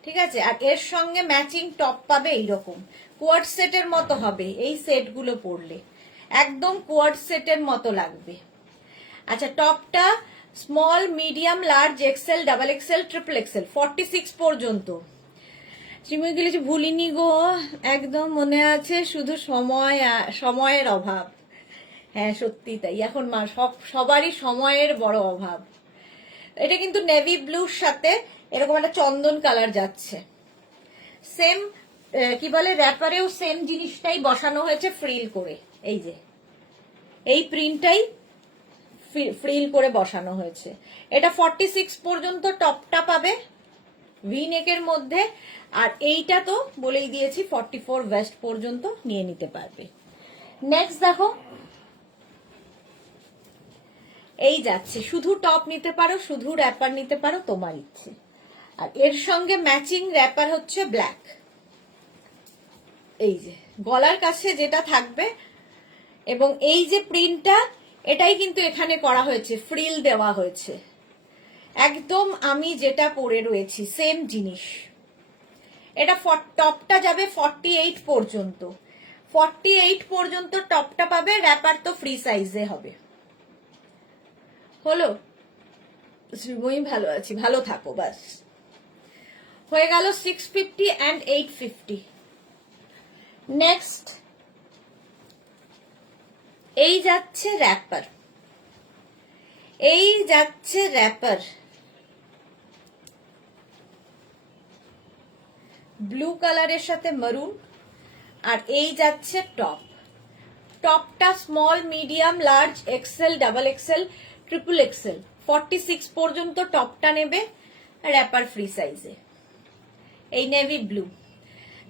ঠিক আছে। আর এর সঙ্গে ম্যাচিং টপ পাবে এইরকম, কোয়ার্ড সেটের মতো হবে। এই সেটগুলো পরলে একদম কোয়ার্ড সেটের মতো লাগবে। আচ্ছা, টপটা small, medium, large, XL, double XL, triple XL, 46 পর্যন্ত। শ্রীময়ী ভুলিনি গো, একদম মনে আছে, শুধু সময়ের অভাব। হ্যাঁ সত্যি তাই, এখন সবারই সময়ের বড় অভাব। এটা কিন্তু নেভি ব্লুর সাথে এরকম একটা চন্দন কালার যাচ্ছে। সেম কি বলে, র্যাপারেও সেম জিনিসটাই বসানো হয়েছে ফ্রিল করে। এই যে এই প্রিন্টটাই ফ্রিল করে বসানো হয়েছে। এটা 46 পর্যন্ত টপটা পাবে ভি নেকের মধ্যে, আর এইটা তো বলেই দিয়েছি 44 ওয়েস্ট পর্যন্ত নিয়ে নিতে পারবে। নেক্সট দেখো, এই যাচ্ছে, শুধু টপ নিতে পারো, শুধু র্যাপার নিতে পারো, তোমার ইচ্ছে। আর এর সঙ্গে ম্যাচিং র্যাপার হচ্ছে ব্ল্যাক। এই যে গলার কাছে যেটা থাকবে, এবং এই যে প্রিন্টটা, এটাই কিন্তু এখানে করা হয়েছে, ফ্রিল দেওয়া হয়েছে, একদম আমি যেটা পরে রয়েছি সেম জিনিস। এটা টপটা যাবে 48 পর্যন্ত, 48 পর্যন্ত টপটা পাবে। র্যাপার তো ফ্রি সাইজে হবে। হলো, শ্রীময়ী ভালো আছি, ভালো থাকো, বাস হয়ে গেল 650 and 850। নেক্সট এই যাচ্ছে র্যাপার, এই যাচ্ছে র্যাপার, ব্লু কালারের সাথে মারুন। আর এই যাচ্ছে টপ, টপটা small, medium, large, XL, double XL, triple XL, 46 পর্যন্ত টপটা নেবে, র্যাপার ফ্রি সাইজে। এই নেভি ব্লু।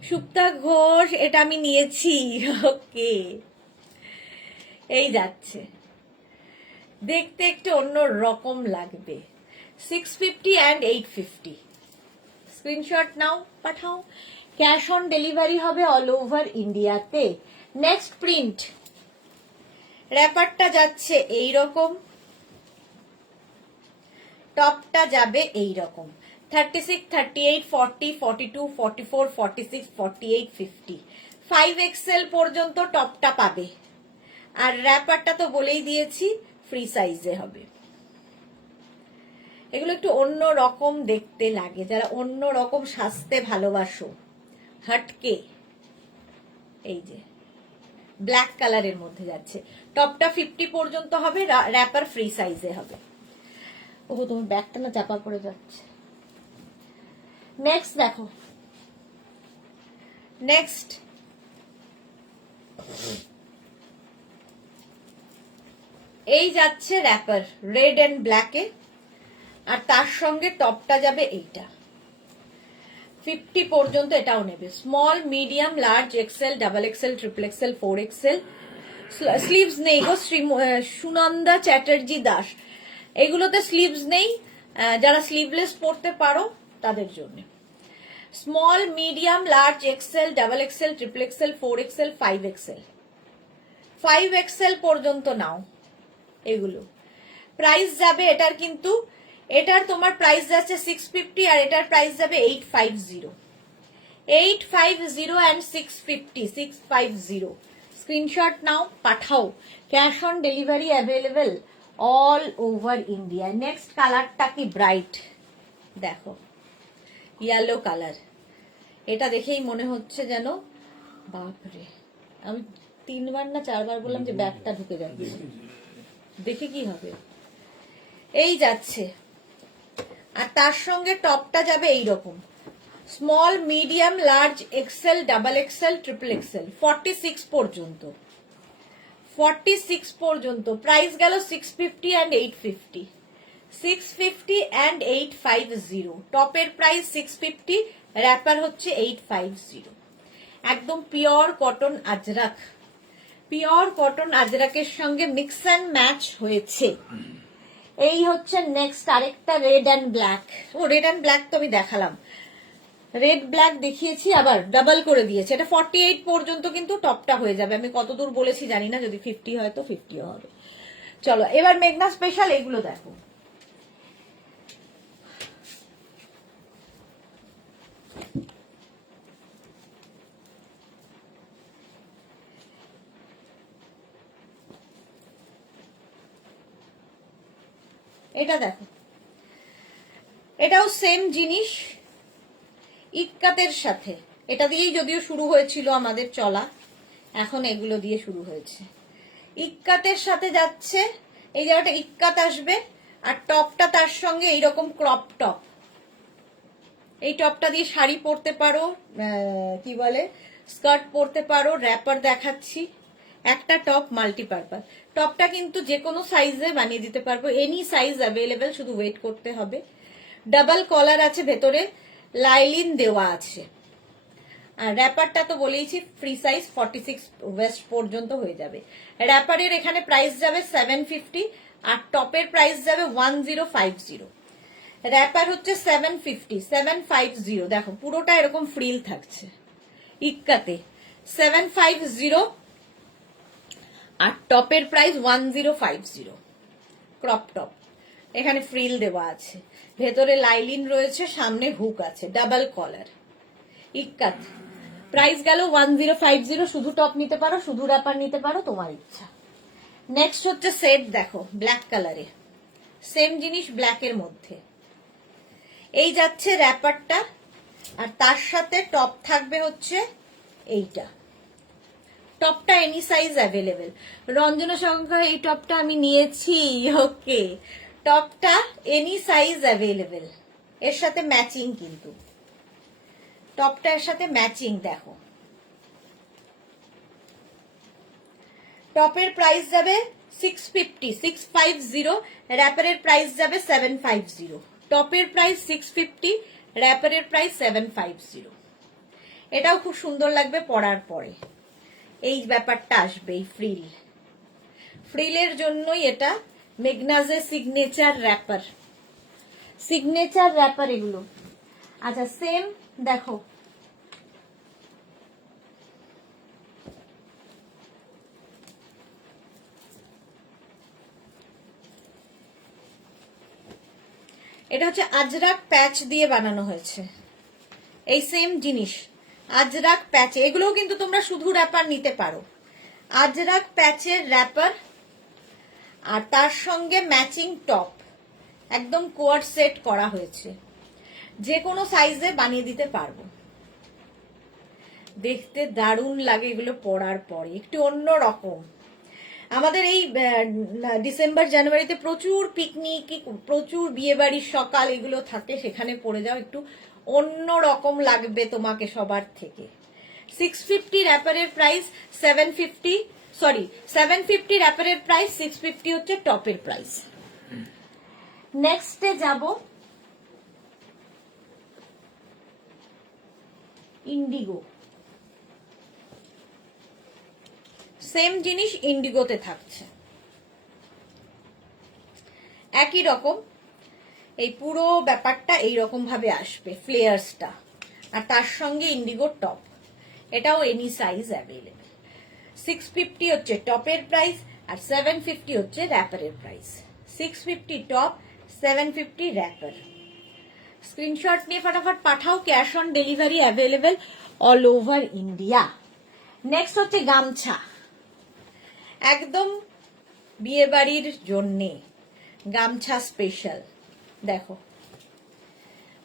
সুপ্তা ঘোষ, এটা আমি নিয়েছি, ওকে। এই যাচ্ছে, দেখতে একটু অন্য রকম লাগবে। 650 and 850। স্ক্রিনশট নাও, পাঠাও। ক্যাশ অন ডেলিভারি হবে অল ওভার ইন্ডিয়াতে। নেক্সট প্রিন্ট, র্যাপারটা যাচ্ছে এই রকম, টপটা যাবে এই রকম, 36, 38, 40, 42, 44, 46, 48, 50, 5XL পর্যন্ত টপটা পাবে। আর র্যাপারটা তো বলেই দিয়েছি ফ্রি সাইজে হবে। এগুলো একটু অন্য রকম দেখতে লাগে, যারা অন্য রকম সাজতে ভালোবাসো, হটকে। এই যে ব্ল্যাক কালারের মধ্যে যাচ্ছে, টপটা 50 পর্যন্ত হবে, র্যাপার ফ্রি সাইজে হবে। ও তোমার ব্যাগটা না চাপা পড়ে যাচ্ছে। নেক্সট দেখো, নেক্সট এই যাচ্ছে র্যাপার রেড এন্ড ব্ল্যাকে, আর তার সঙ্গে টপটা যাবে এইটা 50 পর্যন্ত, এটাও নেবে। Small, medium, large, XL, double XL, triple XL, 4XL। Sleeves নেই গো, সুনন্দা চ্যাটার্জি দাস, এগুলোতে স্লিভস নেই, যারা স্লিভলেস পরতে পারো তাদের জন্য। Small, medium, large, XL, double XL, triple XL, 4XL, 5XL, 5XL পর্যন্ত নাও এগুলো। প্রাইস যাবে এটার, কিন্তু এটার তোমার প্রাইস যাচ্ছে 650 আর এটার প্রাইস যাবে 850। 850 and 650, 650। স্ক্রিনশট নাও, পাঠাও। Cash on delivery available all over India. Next কালারটা কি ব্রাইট, দেখো ইয়েলো কালার। এটা দেখেই মনে হচ্ছে যেন, বাপরে, আমি 3বার না 4বার বললাম যে ব্যাগটা ঢুকে যাচ্ছে, দেখে কি হবে। এই যাচ্ছে, আর তার সঙ্গে টপটা যাবে এইরকম, small, medium, large, XL, double XL, triple XL, 46 পর্যন্ত। 46 পর্যন্ত। প্রাইস গেল 650 and 850, 650 and 850। টপের প্রাইস 650, র্যাপার হচ্ছে 850। একদম pure cotton Ajrak, pure cotton আজরাকের সঙ্গে মিক্স অ্যান্ড ম্যাচ হয়েছে। এই হচ্ছে নেক্সট আরেকটা রেড অ্যান্ড ব্ল্যাক। ও, রেড অ্যান্ড ব্ল্যাক তো আমি দেখালাম, রেড ব্ল্যাক দেখিয়েছি, আবার ডাবল করে দিয়েছে। এটা 48 পর্যন্ত কিন্তু টপটা হয়ে যাবে। আমি কতদূর বলেছি জানি না, যদি 50 হয় তো 50ও হবে। চলো এবার মেঘনা স্পেশাল এগুলো দেখো। এটা দেখো, এটাও সেম জিনিস, ইক্কাতের সাথে। এটা দিয়েই যদিও শুরু হয়েছিল আমাদের চলা, এখন এগুলো দিয়ে শুরু হয়েছে। ইক্কাতের সাথে যাচ্ছে, এই জায়গাটা ইক্কাত আসবে, আর টপটা তার সঙ্গে এইরকম ক্রপ টপ। এই টপটা দিয়ে শাড়ি পরতে পারো, কি বলে, স্কার্ট পরতে পারো। র্যাপার দেখাচ্ছি, একটা টপ মাল্টিপারপাস। টপটা কিন্তু যে কোনো সাইজে বানিয়ে দিতে পারবো, এনি সাইজ অ্যাভেলেবেল, শুধু ওয়েট করতে হবে। ডাবল কলার আছে, ভেতরে লাইলিন দেওয়া আছে। আর র্যাপারটা তো বলেইছি ফ্রি সাইজ, 46 ওয়েস্ট পর্যন্ত হয়ে যাবে। র্যাপারের এখানে প্রাইস যাবে 750 আর টপের প্রাইস যাবে 1050। র্যাপার হচ্ছে 750, 750। দেখো পুরোটা এরকম ফ্রিল থাকছে ইক্কাতে, 750 আর টপের প্রাইস 1050। ক্রপ টপ, এখানে ফ্রিল দেওয়া আছে, ভেতরে লাইলিন রয়েছে, সামনে হুক আছে, ডাবল কলার, ইক্কাত। প্রাইস গেল 1050। শুধু টপ নিতে পারো, শুধু র্যাপার নিতে পারো, তোমার ইচ্ছা। নেক্সট হচ্ছে সেট, দেখো ব্ল্যাক কালারে, সেম জিনিস ব্ল্যাকের মধ্যে। এই যাচ্ছে র্যাপারটা, আর তার সাথে টপ থাকবে হচ্ছে এইটা। টপটা এনি সাইজ অ্যাভেলেবেল। রঞ্জনা সংখ্যা, এই টপটা আমি নিয়েছি, ওকে। টপটা এনি সাইজ অ্যাভেলেবেল, এর সাথে ম্যাচিং, কিন্তু টপটা এর সাথে ম্যাচিং। দেখো টপের প্রাইস যাবে 650, 650। র্যাপারের প্রাইস যাবে 750। টপের প্রাইস 650, র্যাপারের প্রাইস 750। এটাও খুব সুন্দর লাগবে পরার পরে। এই ব্যাপারটা আসবে, এই ফ্রিল, ফ্রিলের জন্যই এটা মেগনাজের সিগনেচার র্যাপার, সিগনেচার র্যাপার এগুলো। আচ্ছা সেম দেখো, এটা হচ্ছে আজরাক প্যাচ দিয়ে বানানো হয়েছে। এই সেম জিনিস আজরাক প্যাচে, এগুলোও কিন্তু তোমরা শুধু র্যাপার নিতে পারো। আজরাক প্যাচের র্যাপার আর তার সঙ্গে ম্যাচিং টপ, একদম কোয়াড সেট করা হয়েছে, যে কোনো সাইজে বানিয়ে দিতে পারবো। দেখতে দারুণ লাগে এগুলো পরার পরে, একটু অন্য রকম। আমাদের এই ডিসেম্বর জানুয়ারিতে প্রচুর পিকনিক, প্রচুর বিয়ে বাড়ির সকাল এগুলো থাকে, সেখানে পরে যাও, একটু অন্য রকম লাগবে তোমাকে সবার থেকে। 650 র্যাপারের প্রাইস, 750, সরি 750 র্যাপারের প্রাইস, 650 হচ্ছে টপের প্রাইস। নেক্সটে যাব ইন্ডিগো। সেম জিনিস ইন্ডিগোতে থাকছে, একই রকম। এই পুরো ব্যাপারটা এইরকম ভাবে আসবে, ফ্লেয়ার্সটা। আর তার সঙ্গে ইন্ডিগো টপ, এটাও এনি সাইজ অ্যাভেলেবেল। 650 হচ্ছে টপের প্রাইস আর 750 হচ্ছে র্যাপারের প্রাইস। 650 top, 750 wrapper. স্ক্রিনশট নিয়ে ফটাফট পাঠাও, cash on delivery available all over India. Next হচ্ছে গামছা, একদম বিয়ে বাড়ির জন্যে গামছা স্পেশাল। দেখো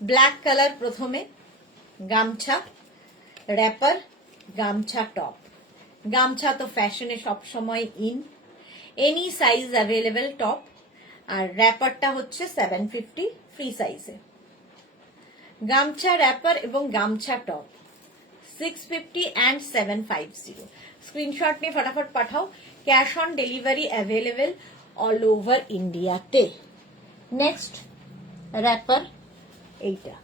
ব্ল্যাক কালার, প্রথমে গামছা, র্যাপার, গামছা টপ। গামছা তো ফ্যাশনে সবসময় in, any size available top, আর র্যাপারটা হচ্ছে 750 ফ্রি সাইজে। গামছা র্যাপার এবং গামছা টপ 650 অ্যান্ড 750। স্ক্রিনশট নিয়ে ফটাফট পাঠাও, cash on delivery available all over ইন্ডিয়াতে। নেক্সট র্যাপার, এইটা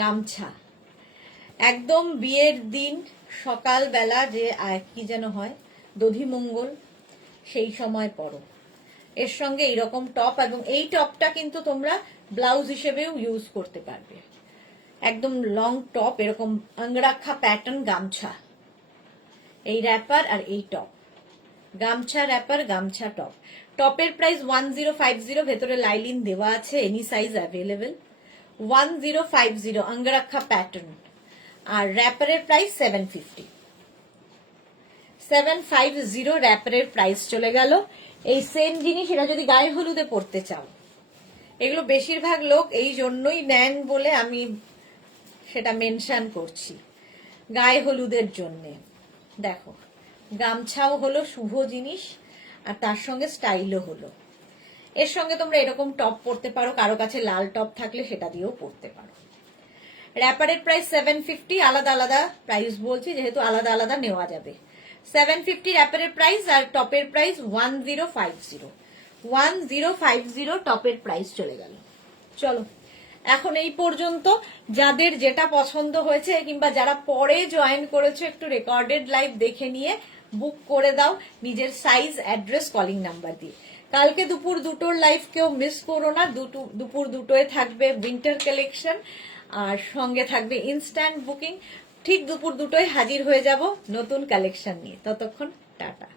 গামছা, একদম বিয়ের দিন সকালবেলা যে কি যেন হয় দধিমঙ্গল, সেই সময় পরো। এর সঙ্গে এইরকম টপ, এবং এই টপটা কিন্তু তোমরা ব্লাউজ হিসেবেও ইউজ করতে পারবে। একদম লং টপ, এরকম অঙ্গরাক্ষা প্যাটার্ন গামছা, এই র্যাপার আর এই টপ। গামছা র্যাপার, গামছা টপ। টপের প্রাইস 1050, ভেতরে লাইলিন দেওয়া আছে, এনি সাইজ অ্যাভেলেবেল। 1050 অঙ্গরাক্ষা প্যাটার্ন। আর র্যাপারের প্রাইস 750। 750 র্যাপারের প্রাইস চলে গেল। এই সেম জিনিস এটা যদি গায়ে হলুদে পড়তে চাও, এগুলো বেশিরভাগ লোক এই জন্যই নেন বলে আমি সেটা মেনশন করছি, গায়ে হলুদের জন্যে। দেখো গামছাও হলো শুভ জিনিস, আর তার সঙ্গে স্টাইলও হলো। এর সঙ্গে তোমরা এরকম টপ পরতে পারো, কারো কাছে লাল টপ থাকলে সেটা দিয়েও পরতে পারো। র্যাপারের প্রাইস 750, আলাদা আলাদা প্রাইস বলছি যেহেতু আলাদা আলাদা নেওয়া যাবে। 750 র্যাপারের প্রাইস, আর টপের প্রাইস 1050। 1050 টপের প্রাইস চলে গেল। চলো এখন এই পর্যন্ত। যাদের যেটা পছন্দ হয়েছে কিংবা যারা পরে জয়েন করেছো, একটু রেকর্ডেড লাইভ দেখে নিয়ে বুক করে দাও নিজের সাইজ, অ্যাড্রেস, কলিং নাম্বার দিয়ে। কালকে দুপুর 2টোর লাইভ কেউ মিস করো না। দুপুর 2টোয় থাকবে উইন্টার কালেকশন, আর সঙ্গে থাকবে ইনস্ট্যান্ট বুকিং। ঠিক দুপুর 2টোয় হাজির হয়ে যাব নতুন কালেকশন নিয়ে। ততক্ষণ টাটা।